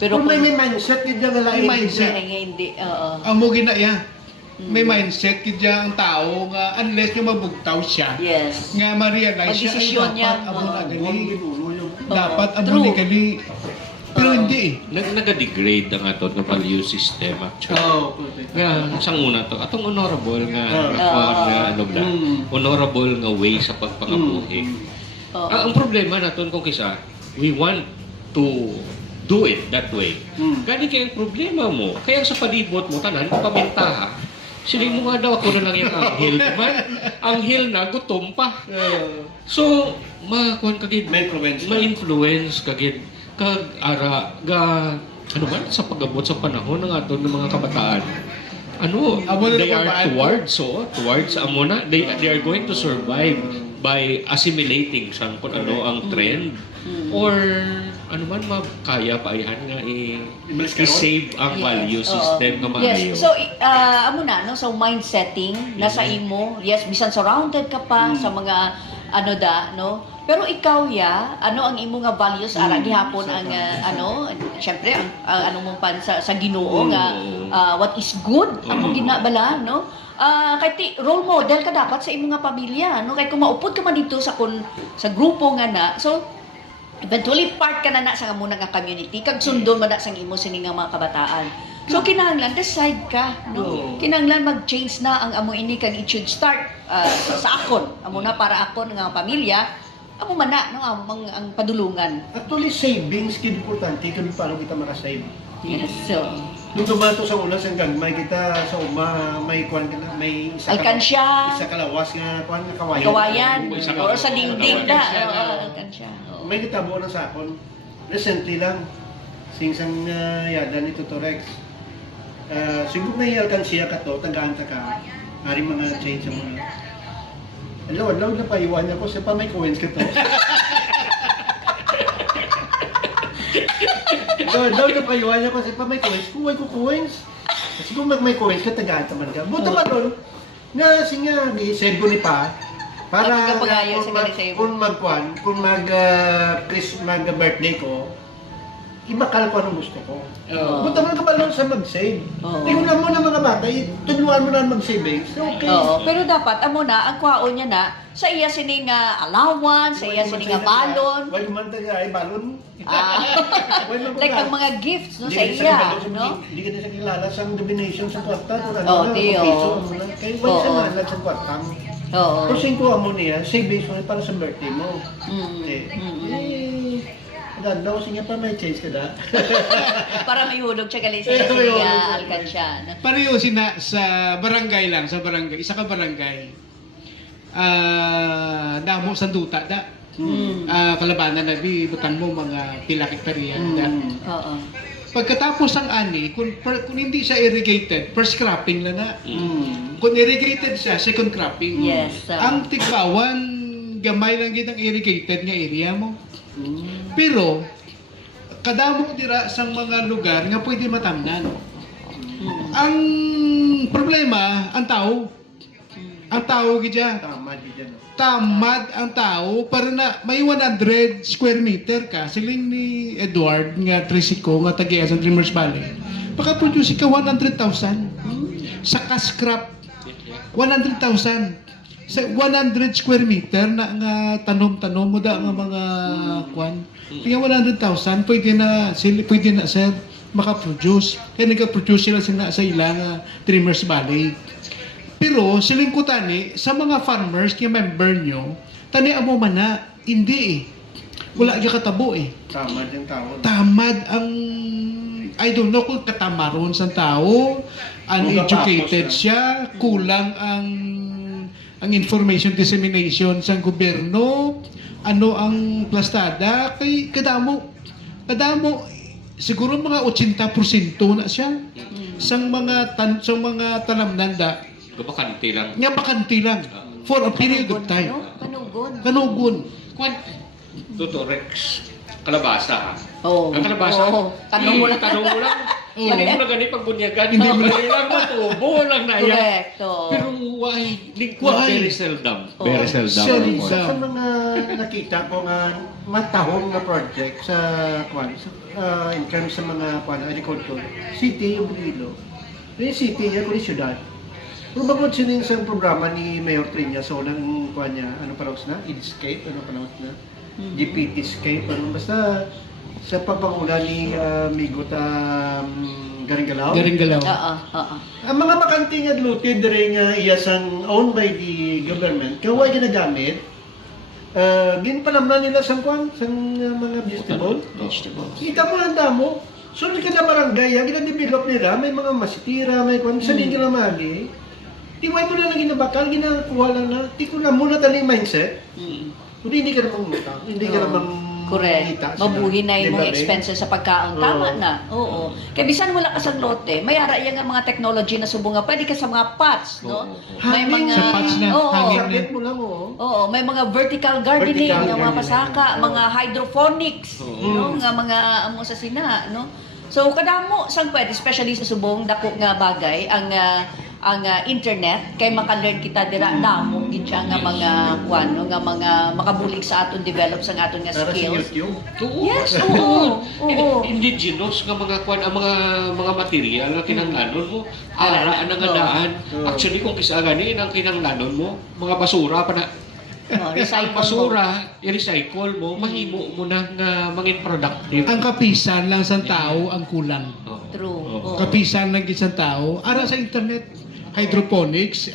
Pero Kung may mindset, yun yung nalain. May mindset. Hindi, oo. Amo gina ya. May mindset kidya ang tao nga unless yung mabugtaw siya. Yes. Nga ma-realize siya, Pagdesisyon niya. dapat amo na gali. yung Dapat amo True. ni gali. Pero hindi eh. Nag-degrade ang ato ng value system actually. Oh, Nga, sang una to, atong honorable nga, ano ba, Mm. honorable nga way sa pagpangabuhi. Oo. Ang problema naton kung kisa, we want to do it that way. Gani kaya ang problema mo, kaya sa palibot mo, tanan, pamintaha, sila mo nga daw, ako na lang yung anghel. Man, anghel na, gutom pa. So, makuhan kagid, ma-influence kagid, kag ara, ano man, sa pag-abot sa panahon ng aton ng mga kabataan. Ano, Amo na they na are pabaan towards amo na, they are going to survive by assimilating sa kung ano ang trend or ano man makaya paihan nga i-save ang value system nga maayo. Yes. So, amo na, no? So, mind setting, nasa imo. Yes, bisan surrounded ka pa sa mga, no? Pero ikaw, ano ang imo nga values, ara gihapon ang, syempre, ang ano mo pan sa Ginoo nga, what is good, ang ginabala, no? Kay role model ka dapat sa imo nga pamilya, no? Kay kung maupod ka man dito sa grupo nga na, so, eventually part ka na sa muna nga community kag sundon man sa imo sini nga mga kabataan. So kinahanglan decide ka, no? Kinahanglan mag-change na ang amo ini kag it should start sa akon. Amo na para akon nga pamilya, amo man na no ang padulungan. Actually, savings kid importante kung paano kita makasave. Yes. So, Nung dumato sa una sa gagmay kita sa uma may kwan ka na may alkansya, isa kalawas nga kwan nga kawayan. kawayan, Isa or sa dingding da, Alkansya na. alkansya. Oo. May kitabo na sa akon. Recently lang singsang yada ni Tutorex. Siguro na alkansya ka to, tagaan ta ka. Ari mga change sa mga. Hello, na paiwan ako sa pa may coins ka to. Daw na paiwan ako sa pa may coins. Kuway ko coins. Kasi kung may coins ka, tagaan ta man ka. Buto ba doon? Nga, singa, di save ko ni pa. Para Pagkapagayo sa kalisay mo. kung mag-birthday ko, ibakal ko anong gusto ko. Buta man ka ba lang sa mag-save? Oo. Tingnan mo na mga bata, tulungan mo na mag-savings. Okay. Oo, pero dapat amo na ang kwaon niya na sa iya sini nga allowance, sa iya sini nga balon. Why man tayo ay balon? Like ang mga gifts no sa iya, no? Hindi ka na sa kilala sa domination sa kwarta. Oo, tiyo. Kaya wala sa Oo. malag sa kwarta mo. Oo. Kung 5 mo niya, savings mo para sa birthday mo. Daw siya pa may change ka da. Para may hulog siya galing sa iya May sini hulog nga siya. alkansya. No? Pareho sina sa barangay lang, isa ka barangay. Damo sa duta da. Kalabanan na di butang mo mga pila hektarya da. Oo. Pagkatapos ang ani, kung hindi siya irrigated, first cropping na na. Kung irrigated siya, second cropping. Yes. Ang tigbawan, gamay lang gid ang irrigated nga area mo. Pero, kadamo dira sa mga lugar nga pwede matamnan. Ang problema, ang tao. Ang tao gidya. Tama di dyan. Tamad ang tao para na may 100 square meter ka. Siling ni Edward nga Trisico nga tagiya sa Dreamers Valley. Paka-produce ka 100,000 sa cash crop. 100,000 sa 100 square meter na nga tanom-tanom mo da nga mga kwan. Kaya 100,000 pwede na sir makaproduce. Kaya nag-produce sila sa ilang Dreamers Valley. Pero silingkutan sa mga farmers, kaya member nyo, tani amo man na, hindi wala yung katabo Tama yung tao. Tamad ang, I don't know kung katamaron sa tao, uneducated Tapos siya, kulang ang information dissemination sa gobyerno, ano ang plastada, kay kadamo, siguro mga 80% na siya sang mga talamnan da Bakante lang. nga bakanti lang for a period of time. No? Kanugon. Kanugon. Kwan, Dr. Rex, kalabasa ha. Oo. Ang kalabasa, Oo. Tanong mo lang. Tanong mo lang. Oo. Hindi mo na ganit pagbunyagan. Hindi mo na- Hindi lang matubo lang na yan. Correct. Oo. Pero why? Why? Very seldom. Oo. Very seldom. Seldom. Isa sa mga nakita ko nga matahong nga project sa kwan in terms sa mga kwan agriculture, city yung Bugilo. Yung city niya kung syudad. Kung bagod siya sa programa ni Mayor Triñas, so lang kwan niya, ano panahon na? Edscape, ano panahon na? GPT Escape, ano basta sa pagpanguna ni Migot Garinggalaw. Garinggalaw. Oo. Ang mga bakanting adlutid rin iyasang owned by the government, kaway ginagamit, ginpalamnan nila sa kwan, sa mga vegetable. Kita mo ang damo. So, ka na barangay, gina-develop nila, may mga masitira, may kwan, sa nila magi. Tiway mo na lang ginabakal, ginakuha lang na, ti ko na muna tali mindset. Kundi hindi ka namang utang, hindi ka namang Correct. kita sa- Mabuhi na yung Diba, mga eh? expenses sa pagkaon. Oo. Tama na. Oo. Kaya bisan wala ka sa lote, may ara yan nga mga technology na subunga. Pwede ka sa mga pots, no? May Hangin. mga... Sa pots na, Oo. hangin. Sabit mo lang, oh. Oo, may mga vertical gardening, Vertical ng mga gardening. pasaka, Oo. mga hydroponics, no, nga mga amo sa sina, no. So kadamo sang pwede, especially sa subong dako nga bagay ang internet kay maka-learn kita dira damo gid siya nga mga kuano nga mga makabulig sa aton develop sa aton nga Para sa skills. YouTube. Yes, oo. Oo. Indigenous nga mga kwan ang mga material na kinanglanon mo. Ara ang nga daan. Oo. Actually kung kisa gani ang kinanglanon mo, mga basura pa na Oh, recycle ang basura, i-recycle mo, mahimo mo na nga mangin productive. Ang kapisan lang sa tao ang kulang. True. Oo. Kapisan lang sa tao. Ara sa internet, hydroponics,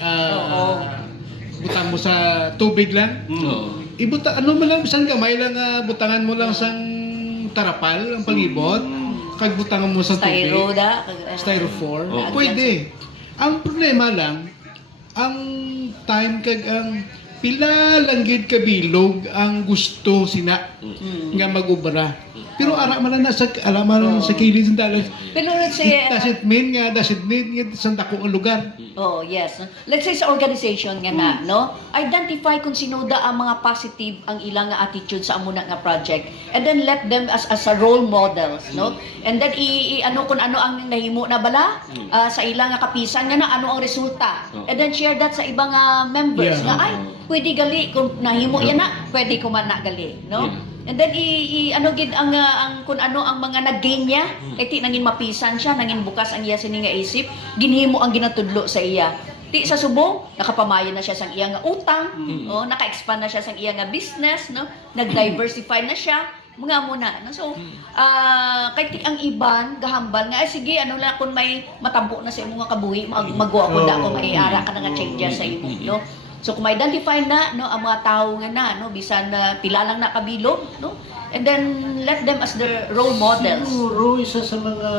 butang mo sa tubig lang. Oo. Ibuta, ano mo lang, isang gamay lang, butangan mo lang sang tarapal, ang palibot. Kag butangan mo sa tubig. Styro da. Styrofoam. Oo. Pwede. Ang problema lang, ang time kag ang pila lang gid kabilog ang gusto sina nga mag-ubra. Pero ara man na sa alaman sa kilid ng dalan. Pero let's say, It doesn't mean nga doesn't need nga sa dako ang lugar. oh, yes. Let's say sa organization nga na, no? Identify kung sino da ang mga positive ang ilang nga attitude sa amuna nga project. And then let them as a role models, no? And then ano kung ano ang nahimo na bala sa ilang nga kapisan nga na ano ang resulta. And then share that sa ibang members Yeah. nga ay pwede gali kung nahimo yan na, pwede ko man na gali, no? And then ano gid ang kung ano ang mga nag-gain niya, ti nangin mapisan siya, nangin bukas ang iya sini nga isip, ginhimo ang ginatudlo sa iya. Ti sa subong nakapamayon na siya sang iya nga utang, naka-expand na siya sang iya nga business, no? Nag-diversify na siya. Mga muna, no? So, kay ti ang iban gahambal nga ay sige ano lang kung may matampo na sa imo nga kabuhi, magwa ko da ko maiara ka na nga changes sa imo, no? So kung ma-identify na no ang mga tao nga na no bisan na pila lang na kabilog no and then let them as their role models. Siguro isa sa mga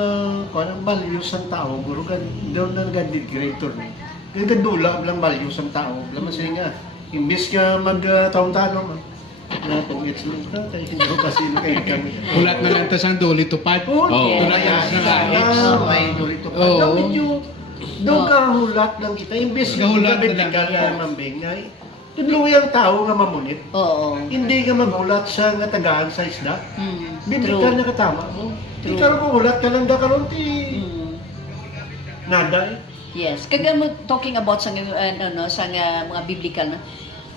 parang values ng tao, guro daw nang degrader ni. Yung kadula lang values ng tao. Laman siya nga, imbis ka mag-taon-taon, na itong it's lang ka, kaya hindi ko kasi kayo kami. Ulat na lang ta sang doli tupad. Oo, Tulad kaya yan sa sana, langit. may dulito pa. Oo. Na medyo, daw ka hulat lang kita, imbis Gahulat na vertical lang. na mambingay, tudloy ang tao nga mamunit. Oo. Hindi ka magulat sa nga tagaan sa isda. Bibigyan na katama mo. Di True. ka rin ulat ka lang da karon ti nada eh. Yes, kaga mo talking about sa sa mga biblical no.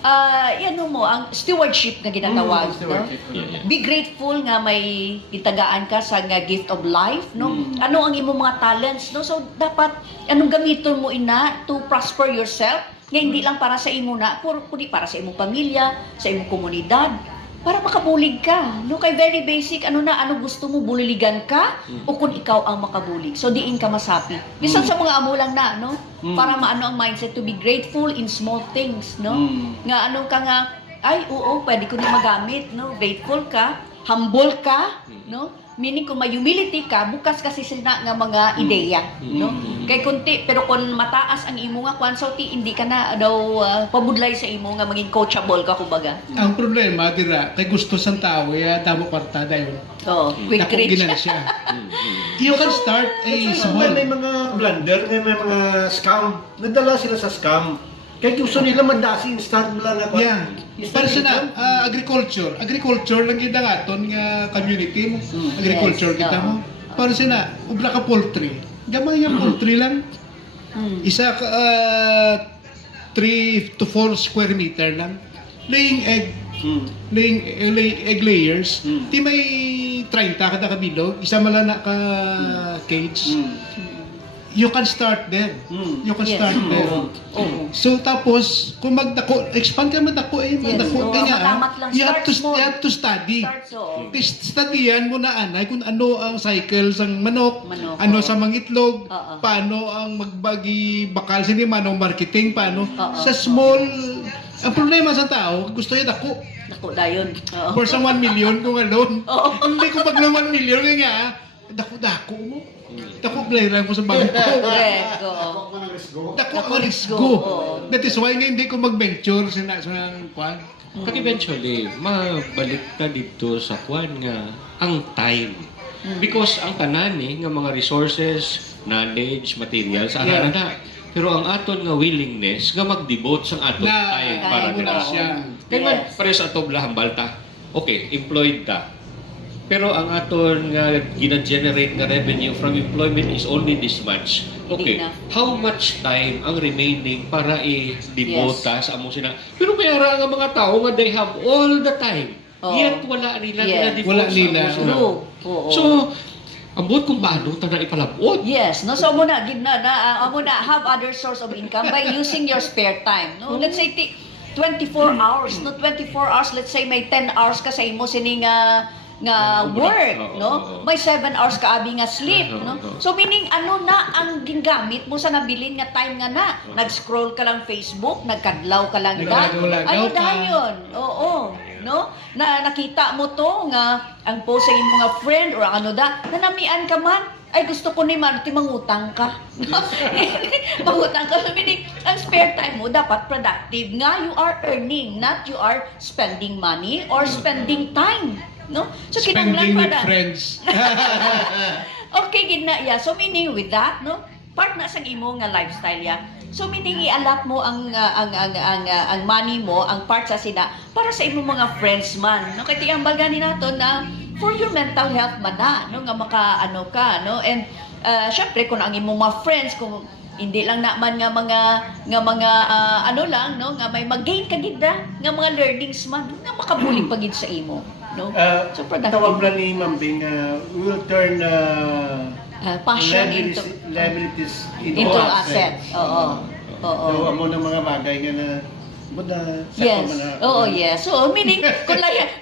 Ano mo ang stewardship nga ginatawag, Stewardship. no? Be grateful nga may gitagaan ka sa nga gift of life, no? Ano ang imong mga talents, no? So dapat anong gamiton mo ina to prosper yourself, nga hindi lang para sa imo na, kundi para sa imong pamilya, sa imong komunidad, para makabulig ka. No, kay very basic, ano gusto mo, buliligan ka o kung ikaw ang makabulig. So diin ka masapi. Bisan sa mga amo lang na, no? Para maano ang mindset to be grateful in small things, no? Nga ano ka nga, ay oo, pwede ko na magamit, no? Grateful ka, humble ka, no? Meaning kung may humility ka, bukas kasi sila nga mga ideya, no? Kay kunti, pero kung mataas ang imo nga kwan, so hindi ka na daw pabudlay sa imo nga maging coachable ka kumbaga. Ang problema, dira, kay gusto sa tao, damo kwartada yun. Oh, quick Dako rich. ginansya. You can start a small. May mga blunder, may mga scam. Nadala sila sa scam. Kaya gusto nila mandasi instant lang ako. Yeah. Para sa na, agriculture lang kita nga ton nga community mo. Agriculture Yes, kita oo. mo. Para sa na, ubra ka poultry. Gamay yung poultry lang. Isa ka 3 to 4 square meter lang. Laying egg. Laying egg layers. Di may 30 kada kabilog. Isa malana ka cage. You can start there. You can Yes. start there. Oo. So tapos kung expand ka magdako magdako Oo, kanya. matamat lang. You have to Start small. you have to study. Start so. Studian mo na anay kung ano ang cycle sang manok, ano oo. sa mangitlog, Oo. paano ang magbagi bakal sini manong marketing, paano Oo. sa small. Ang problema sa tao, gusto niya dako. Naku, dayon. Oo. For sa 1 million kung alone. Oo. Hindi ko pag 1 million kaya dako mo. Dako play lang ko sa bangko. Correct. Oo. Huwag mo ng risk go. Dako Dako ang risgo. risgo. Oo. That is why nga hindi ko mag-venture sa kwan. Kag eventually, mabalik ta dito sa kwan nga ang time. Because ang tanan nga mga resources, knowledge, materials, ana na. Pero ang aton nga willingness nga mag-devote sa aton Na time time para mo dira. na siya. Kaya man, Yes. pares ato hambal ta. Okay, employed ta. Pero ang aton nga gina-generate nga revenue from employment is only this much. Okay, Hindi na. how much time ang remaining para i-devote Yes. ta sa among sina? Pero may ara nga mga tao nga they have all the time. Oo. Yet wala nila Yes. gina-devote Wala sa nila. among sina. True. Oo. So, ambot kung paano ta na ipalabot. Yes, no, so amo na have other source of income by using your spare time. No, let's say 24 hours, no, 24 hours, let's say may 10 hours ka sa imo sini nga work, Oo, no? oo. May 7 hours ka abi nga sleep, Oo, no? oo. So meaning ano na ang gingamit mo sa nabilin nga time nga na? Nag-scroll ka lang Facebook, nagkadlaw ka lang da. Nagkadlaw-lagaw Ano ka. dayon? Oo, no? Na nakita mo to nga ang post sa imong mga friend or ano da, nanamian ka man, ay gusto ko ni Marty mangutang ka. Mangutang ka. Meaning, ang spare time mo dapat productive nga you are earning, not you are spending money or spending time. No? So, Spending with pa friends. Okay, gid na yeah. So meaning with that, no? Part na sa imo nga lifestyle ya. So meaning i-allot mo ang money mo, ang part sa sina para sa imong mga friends man. No kay tiambal gani nato na for your mental health man na, no nga makaano ka, no? And syempre kung ang imong mga friends kung hindi lang naman nga mga ano lang no nga may mag-gain ka gid nga mga learnings man nga makabulig pa gid sa imo, no? So productive. Tawag na ni Ma'am Bing, we will turn Passion liabilities into asset. Oo. Oo. So, amo ng mga bagay nga na Yes. Oo, yes. So, meaning,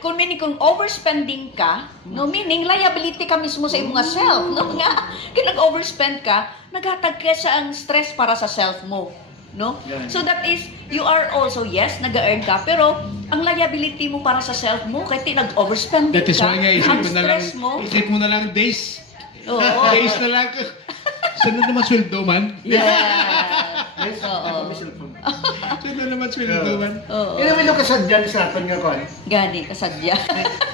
kung overspending ka, no, meaning, liability ka mismo sa imong nga self, no, nga, kung nag-overspend ka, naghatag ka sa ang stress para sa self mo, no? Yeah. So, that is, you are also, yes, nag-earn ka, pero, ang liability mo para sa self mo, kahit nag-overspending That is ka, why nga ang stress mo, isip mo na lang days. oo. Days na lang. Sunod naman sweldo man. Yes. Yes, Oo. may cellphone. Sunod naman sweldo man. Oo. Ina mo kasadyan sa aton nga kon. Gani, kasadya.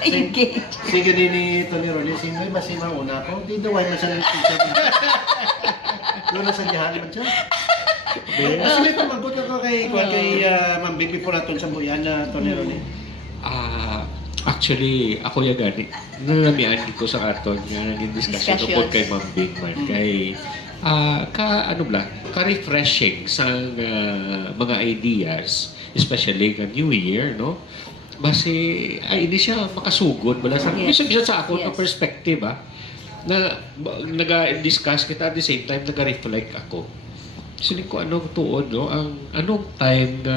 Engage. Sige din ni Tony Rollins, sino mas mauna ko? Di daw ay masalan teacher. Doon sa dihan man siya. Mas may pamagot ako kay Ma'am Bing before naton sa buyan na Tony Rollins. Actually, ako yung gani. Nanamian ko sa aton nga naging discussion Discussion. tungkol kay Ma'am Big Man. Kay, ka-refreshing sa mga ideas, especially ng New Year, no? Base, hindi siya makasugod. Wala sa, Yes. bisa sa ako Yes. na perspective, na nag-discuss kita at the same time, nag-reflect ako. Siling ko anong tuon, no? Anong time na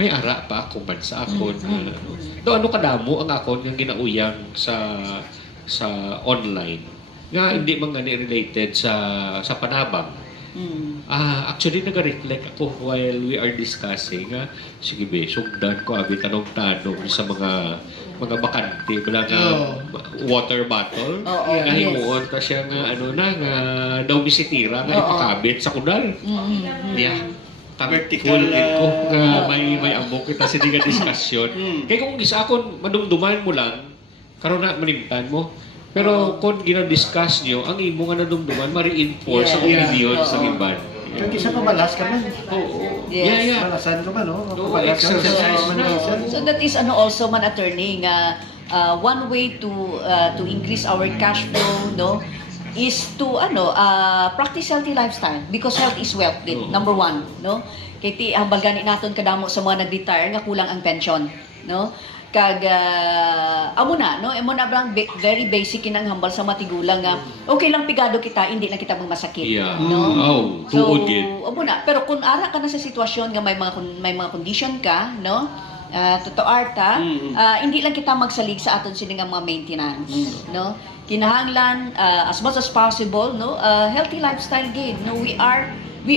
may ara pa ako man sa akon. Do ano kadamo ang akon nga ginauyang sa online nga hindi man gani related sa panabang. Actually nag-reflect ako while we are discussing nga sige be sugdan ko abi tanong-tanong sa mga bakante wala nga water bottle nga himuon ka siya nga ano na nga daw bisitira nga ipakabit sa kudal. Vertical, Ko nga may amok kita sa nga diskusyon. Kaya kung isa akon madumduman mo lang karon na manimtan mo. Pero kung gina-discuss nyo, ang imo nga nadumduman, ma-reinforce ang opinion sa iban. Yung isa pabalas ka man. Oo. Yes. Yeah. Balasan ka man, no? Oo, Pabalas ka, exercise man na. minsan. So that is also man attorney nga one way to increase our cash flow no is to practice healthy lifestyle because health is wealth din, number one no kay ti hambal gani naton kadamo sa mga nag-retire nga kulang ang pension no kag amo na bang very basic kinang hambal sa matigulang nga okay lang pigado kita hindi na kita masakit Yeah. no Tuod gid. amo na pero kung ara ka na sa sitwasyon nga may mga condition ka no totoo arta hindi lang kita magsalig sa aton sini nga mga maintenance no kinahanglan as much as possible no healthy lifestyle gid no we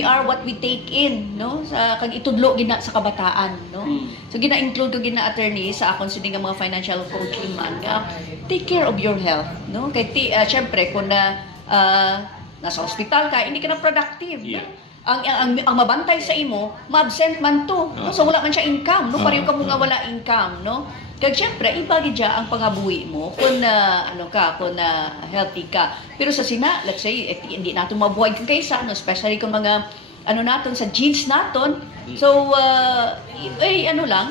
are what we take in no sa kag itudlo gina sa kabataan no so gina-include ko gina attorney sa akon sini nga mga financial coach man nga take care of your health no kay syempre kung nasa ospital ka hindi ka na productive no? Ang mabantay sa imo ma-absent man to no so wala man siya income no pareho ka mo nga wala income no kag syempre iba gid siya ang pangabuhi mo kung kung healthy ka pero sa let's say hindi nato mabuhay kung kaysa no especially kung mga naton sa genes naton so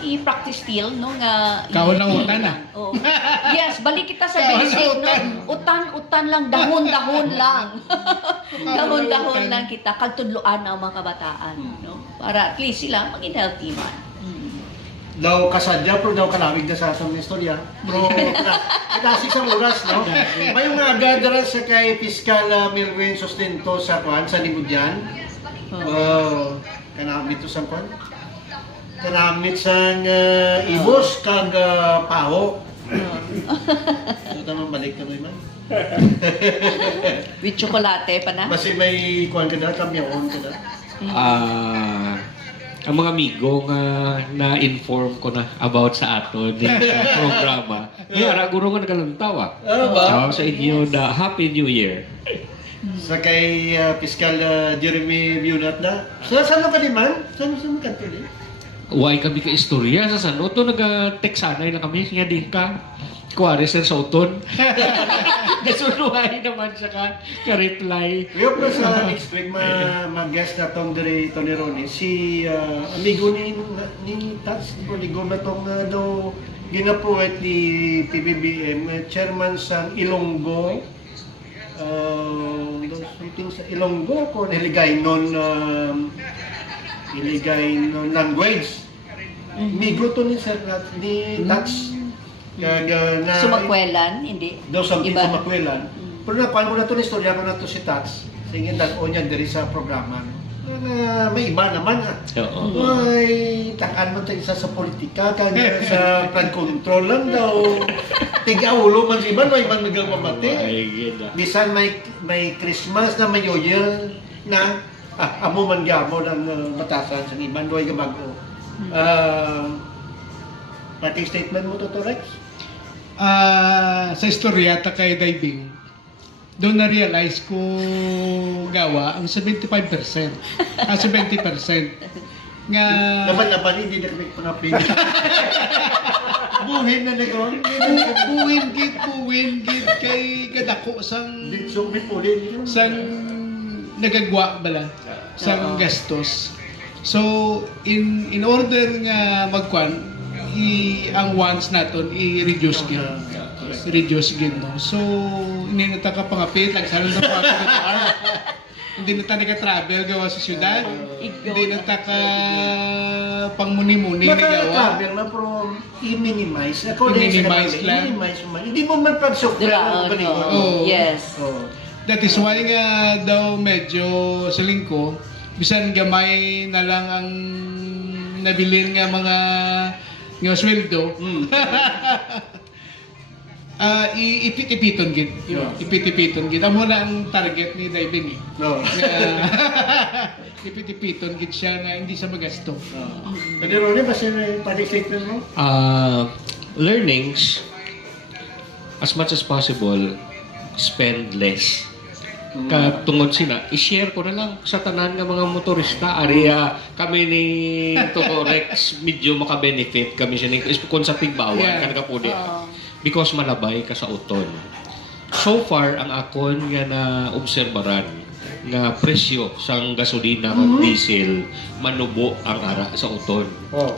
i-practice still no nga Kaon ng utan na. oh. Yes, balik kita sa basic no utan lang dahon lang dahon lang kita kag tudloan ang mga kabataan no para at least sila maging healthy man. Daw kasadya, pero daw kalawig na sa asang istorya. Pero kasi sa oras, no? May mga agadaran sa kay Fiscal Milwin Sustento sa Kwan, sa Libudyan. Kanamit to sa Kwan. Kanamit sa ibos kag paho. Ito naman balik ka naman. With chocolate pa na. Kasi may Kwan ka na, kamyaon ka na. Ang mga amigo nga na-inform ko na about sa ato din sa programa. May ara guro nga nagalantaw ba? Sa inyo na Happy New Year. Sa kay Fiscal Jeremy Bunat na. Saan ka naman? Saan ka din? Huwag kami ka istorya sa sano. Ito nag-texanay na kami. Nga din ka. Kuwari sir sa uton. Nasunuhay naman siya ka-reply. We hope na sa next week mag-guest na tong Tony Ronnie. Si amigo ni Tats, amigo na tong daw ginapuwet ni PBBM, chairman sa Ilonggo. Something sa Ilonggo ko niligay non language. Amigo to ni Sir ni Tats. Sumakwelan, hindi. Daw sa Iba. Sumakwelan. Pero nakuha ko na ito, istorya ko na ito si Tats. Sige, nag-o niya diri sa programa. May iba naman. Oo. Ay, takaan mo tayo isa sa politika, kaya sa flood control lang daw. Tiga-ulo man si iban, may iban nagpamati. Bisan may Christmas na may New Year na amo man gyamo ng batasan sa iban, doy ka bago. Parting statement mo to, Rex? Sa istoryata kay diving, doon na-realize ko gawa ang 75%. 70%. Nga... Laban, hindi na kami pangapin. Buhin na nagawang. Buhin gid kay kadako sang Sumit po din. sang nagagwa bala sang gastos. So in order nga magkwan ang wants naton i-reduce gid. Reduce gid no. So hindi na ta ka pangapit lang salo na pa hindi na ta naka-travel gawa sa syudad. Hindi na ta ka pangmuni-muni nga gawa. Travel na pero i-minimize. Ako I-minimize lang. Hindi mo man pag-sukra. Yes. That is why nga daw medyo sa lingko bisan gamay na lang ang nabilin nga mga nga sweldo. Ipit-ipiton gid. Ipit-ipiton gid. Amo na ang target ni diving. No. Ipit-ipiton gid siya nga hindi sa magasto. Pwede rin ba siya may party statement mo? Learnings, as much as possible, spend less. Tungod sina, i-share ko na lang sa tanan nga mga motorista. Area kami ni Toto Rex, medyo maka-benefit kami siya kung sa tigbawan, kanaka po because malabay ka sa uton. So far, ang akon nga na obserbaran nga presyo sang gasolina o diesel manubo ang ara sa uton.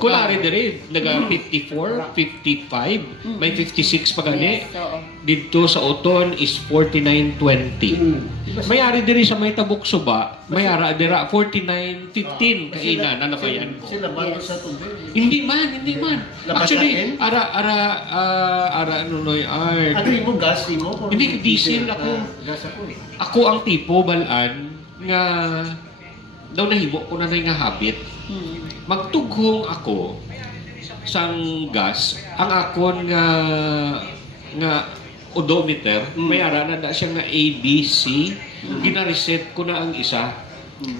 Kulari diri naga 54, 55, may 56 pa gani. Yes, oo. Dito sa uton is 49.20. Mayari diri sa may tabok suba, mayara dira 49.15 kaina na nabayan ko. Sila ba Yes. sa tubig? Hindi man. Labas Actually, natin? ara nunoy art. Ano yung mo gas mo? Hindi, diesel ako. Gas ako eh. Ako ang tipo balaan nga daw nahimo ko na nga habit. Magtughong ako sang gas ang akon nga odometer may ara na siya nga ABC gina-reset ko na ang isa.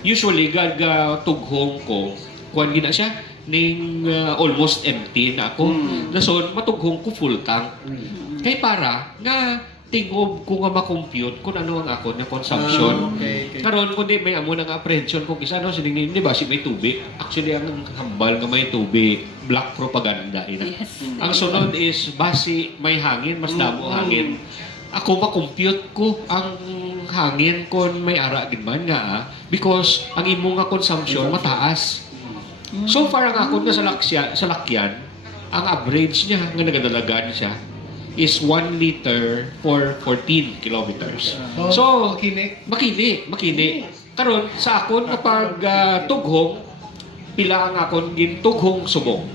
Usually gaga tughong ko kuan gina siya ning almost empty na ako. Dason matughong ko full tank. Kay para nga tingob ko nga ma-compute kung ano ang ako na consumption. Okay. Karon kundi may amo nang apprehension kung isa no sining di ba si may tubig. Actually ang hambal nga may tubig, black propaganda ina. Yes. Ang sunod is basi may hangin, mas damo hangin. Ako ma-compute ko ang hangin kon may ara gid man nga because ang imo nga consumption mataas. So far ang ako nga sa lakyan, ang average niya nga nagadalagan siya is 1 liter for 14 kilometers. So, makini. Karon sa akon kapag tughong, pila ang akon gintughong subong.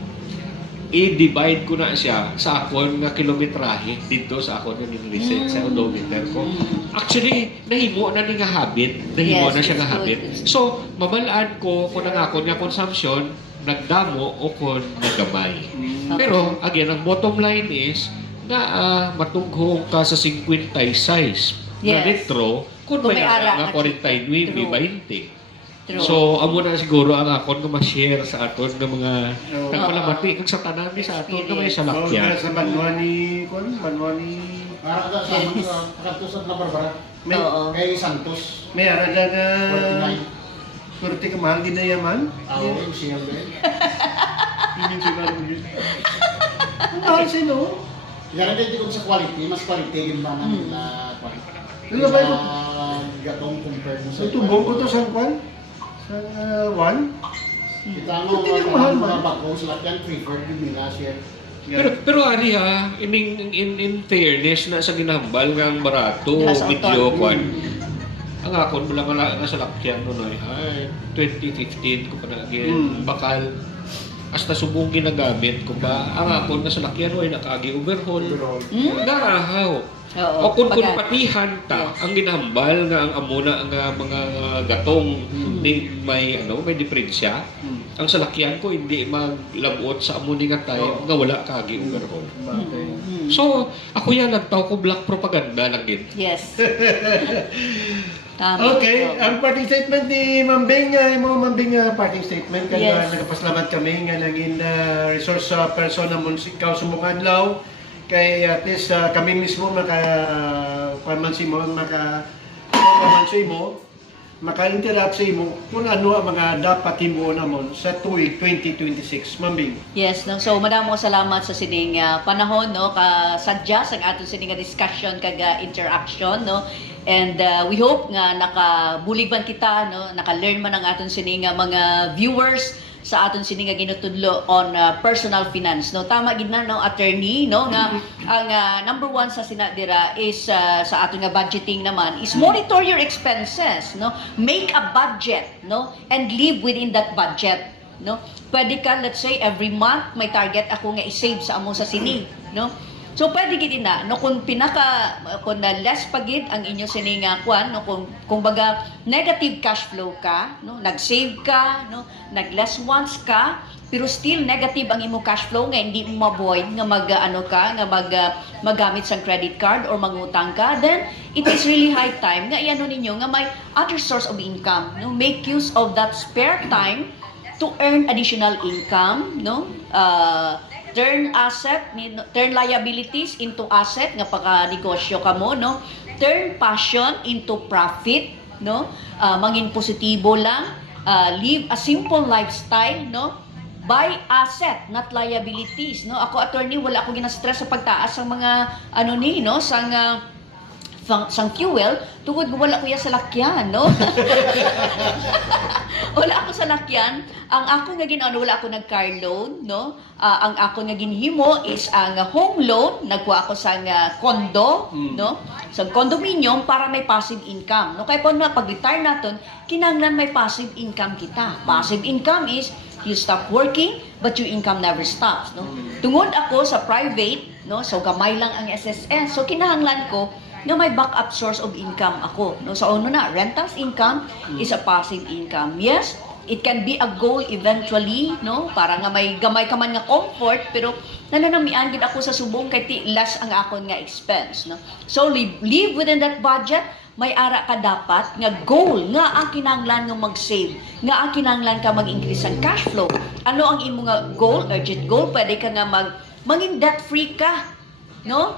I-divide ko na siya sa akon nga kilometrahe dito sa akon nga reset sa odometer ko. Actually, nahimo na ni nga habit. Nahimo Yes, na siya nga it's good. habit. So, mabalaan ko kung ang akon nga consumption, nagdamo o kung nagamay. Pero, again, ang bottom line is, na matughong ka sa 56 na Yes. litro kung Kung may may nga ara, 49, true. 20. True. So, amo na siguro ang akon nga ma-share sa aton ng mga Oo. nagpalamati kag sa tanan ni sa aton nga may So, salakyan. sa Manuani, Katusad na Barbara. may, Oo. Kay Santos. may ara dyan na 49. 40 ka mahal ginayaman? Yung siya din. Hindi sila yun. Ang mahal sino? Yan din ko sa quality, mas quality din ba namin na quality. Ano ba yun? Gatong compared mo sa Ito, buong ko to sa kwan? Sa one? Kita mo, Hindi ko mahal mga man. bako sila yan, preferred din nila siya. Pero ari ha, in fairness na sa ginambal nga ang barato, Nasa video uton. kwan. Ang akon mo lang nga sa lakyan no ay 2015 ko pa na again bakal hasta subong ginagamit ko ba ang akon nga sa lakyan ay nakaagi overhaul. Narahaw. Oo. O kung Pagka- patihan ta, Yes. ang ginahambal nga ang amuna nga mga gatong ni may diferensya. Ang salakyan ko hindi maglabot sa amuni nga time nga wala kagi overhaul. So, ako yan nagtaw ko black propaganda lang din. Yes. Tama. Okay, Oo. ang parting statement ni Mambing, yung mga Mambing parting statement, kaya Yes. nagpasalamat kami nga naging resource person na munisikaw sa mga adlaw. Kay at least kami mismo pamansin mo, pamansin mo, maka-interact sa imo kung ano ang mga dapat himuon namon sa tuig 2026. Mambing. Yes, no. So madamo salamat sa sining panahon no ka sadya sa aton sining nga discussion kag interaction no. And we hope nga nakabuligban kita no, naka-learn man ang aton sining mga viewers sa aton sining nga ginutudlo on personal finance no. Tama gid na no attorney no nga ang number one sa sinadira is sa aton nga budgeting naman is monitor your expenses no. Make a budget no and live within that budget no. Pwede ka let's say every month may target ako nga i-save sa amo sa sini no. So pwede gid na no kung kung less pagid ang inyo sining kwan no kung baga negative cash flow ka no nag-save ka no nag-less wants ka pero still negative ang imong cash flow nga hindi mo mabuhay nga magamit sa credit card or mangutang ka, then it is really high time nga iano ninyo nga may other source of income, no? Make use of that spare time to earn additional income, no? Turn liabilities into asset nga pagka-negosyo ka mo, no? Turn passion into profit, no? Mangin positibo lang, live a simple lifestyle, no? Buy asset, not liabilities, no? Ako attorney, wala ako gina-stress sa pagtaas ng mga no, sang fuel tungod wala ko ya sa lakyan, no? Wala ako sa lakyan. Ang ako nga ginaano, wala ako nag-car loan, no? Ang ako nga ginhimo is ang home loan, nagkuha ako sa condo, no? Sa condominium para may passive income. No, kaya po na pag-retire naton, kinahanglan may passive income kita. Passive income is you stop working but your income never stops, no? Tungod ako sa private, no? So gamay lang ang SSS. So kinahanglan ko na may backup source of income ako, no? So ano na, rentals income is a passive income. Yes, it can be a goal eventually, no? Para nga may gamay ka man nga comfort, pero nananamian gid ako sa subong kay ti less ang akon nga expense, no? So live within that budget. May ara ka dapat nga goal nga ang kinahanglan nga mag-save, nga ang kinahanglan ka mag-increase ang cash flow. Ano ang imo nga goal, urgent goal? Pwede ka nga maging debt free ka, no?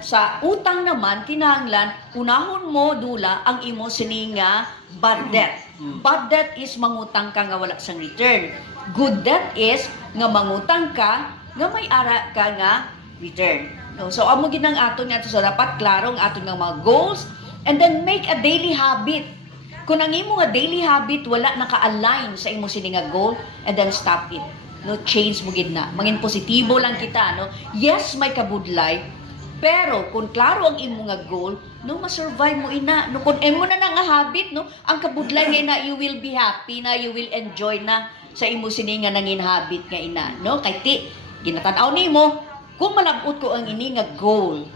Sa utang naman, kinahanglan, unahon mo dula ang imo sini nga bad debt. Bad debt is mangutang ka nga wala sang return. Good debt is nga mangutang ka nga may ara ka nga return. No? So amo ginang aton nga so dapat klaro ang aton nga mga goals and then make a daily habit. Kung ang imo nga daily habit wala naka-align sa imo sini nga goal, and then stop it. No, change mo gid na. Mangin positibo lang kita, no. Yes, may kabudlay. Pero kung klaro ang imo nga goal, no, ma-survive mo ina. No, kung imo na nga habit, no, ang kabudlay nga na you will be happy na, you will enjoy na sa imo sini nga nangin habit nga ina, no? Kay ti ginatan-aw nimo, kung malabot ko ang ini nga goal,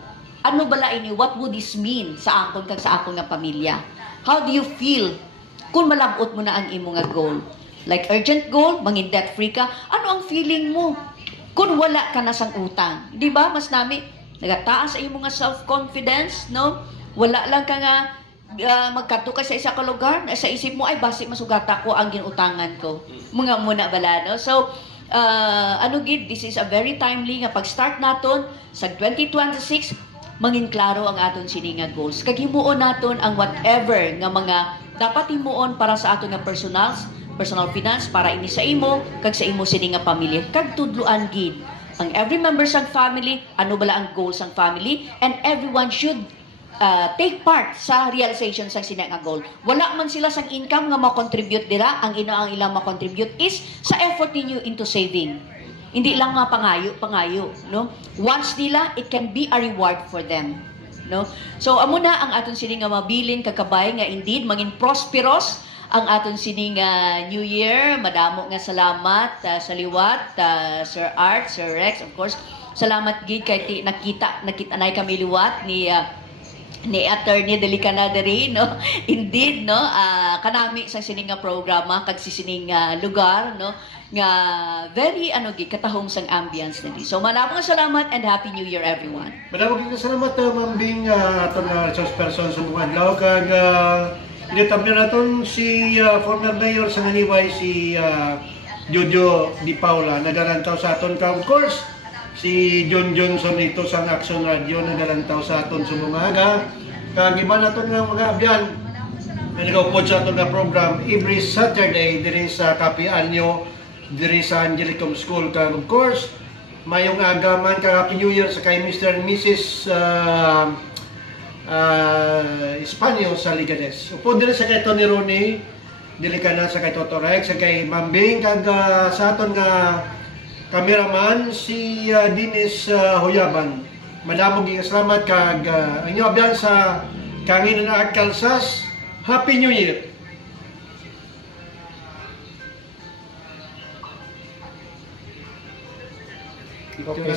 ano bala ini, what would this mean sa akon kag sa akon nga pamilya? How do you feel kung malabot mo na ang imo nga goal? Like urgent goal, mangin debt free ka, ano ang feeling mo kung wala ka na sang utang? Di ba? Mas nami nagataas sa imo nga self-confidence, no? Wala lang ka nga magkadto ka sa isa ka lugar, sa isip mo ay basi masugata ko ang ginutangan ko. Mga muna bala, no? So gid, this is a very timely nga pag-start naton sa 2026, mangin klaro ang aton sini nga goals. Kag himuon naton ang whatever nga mga dapat himuon para sa aton nga personal finance para ini sa imo kag sa imo sini nga pamilya. Kag tudloan gid ang every member sa family, ano bala ang goals ng family, and everyone should take part sa realization sa sina nga goal. Wala man sila sang income nga ma-contribute dira, ang ilang ma-contribute is sa effort ninyo into saving. Hindi lang nga pangayo, no? Once nila, it can be a reward for them, no? So amo na ang aton sini nga mabilin kakabay nga indeed mangin prosperous ang aton sini nga New Year. Madamo nga salamat sa liwat, Sir Art, Sir Rex, of course. Salamat gid kay nakita nay kami liwat ni Attorney Delicana diri, no? Indeed, no? Kanami sa sining nga programa kag sining lugar, no? Nga very katahong sang ambience nili. So maraming salamat and Happy New Year everyone. Maraming salamat Ma'am Bing aton salesperson sa mga adlaw kag initab na naton si former mayor sa Naniway, si Jojo Di Paula, nagalantaw sa aton ka. Of course, si John Johnson ito sa Action Radio, nagalantaw sa aton sa bumaga. Kag iba naton nga mga abyan, na nag-upod sa aton nga program every Saturday diri sa Kapianyo, diri sa Angelicum School. Kag of course, mayong agaman kag Happy New Year sa kay Mr. and Mrs. Espanyol sa Liganes. Upo din sa kay Tony Ronnie, dili ka na sa kay Toto Rex, sa kay Mambing, kag sa aton nga cameraman si Dinis Huyaban. Madamog yung salamat kag inyo abyan sa Kanginan Art Calzas. Happy New Year! Okay.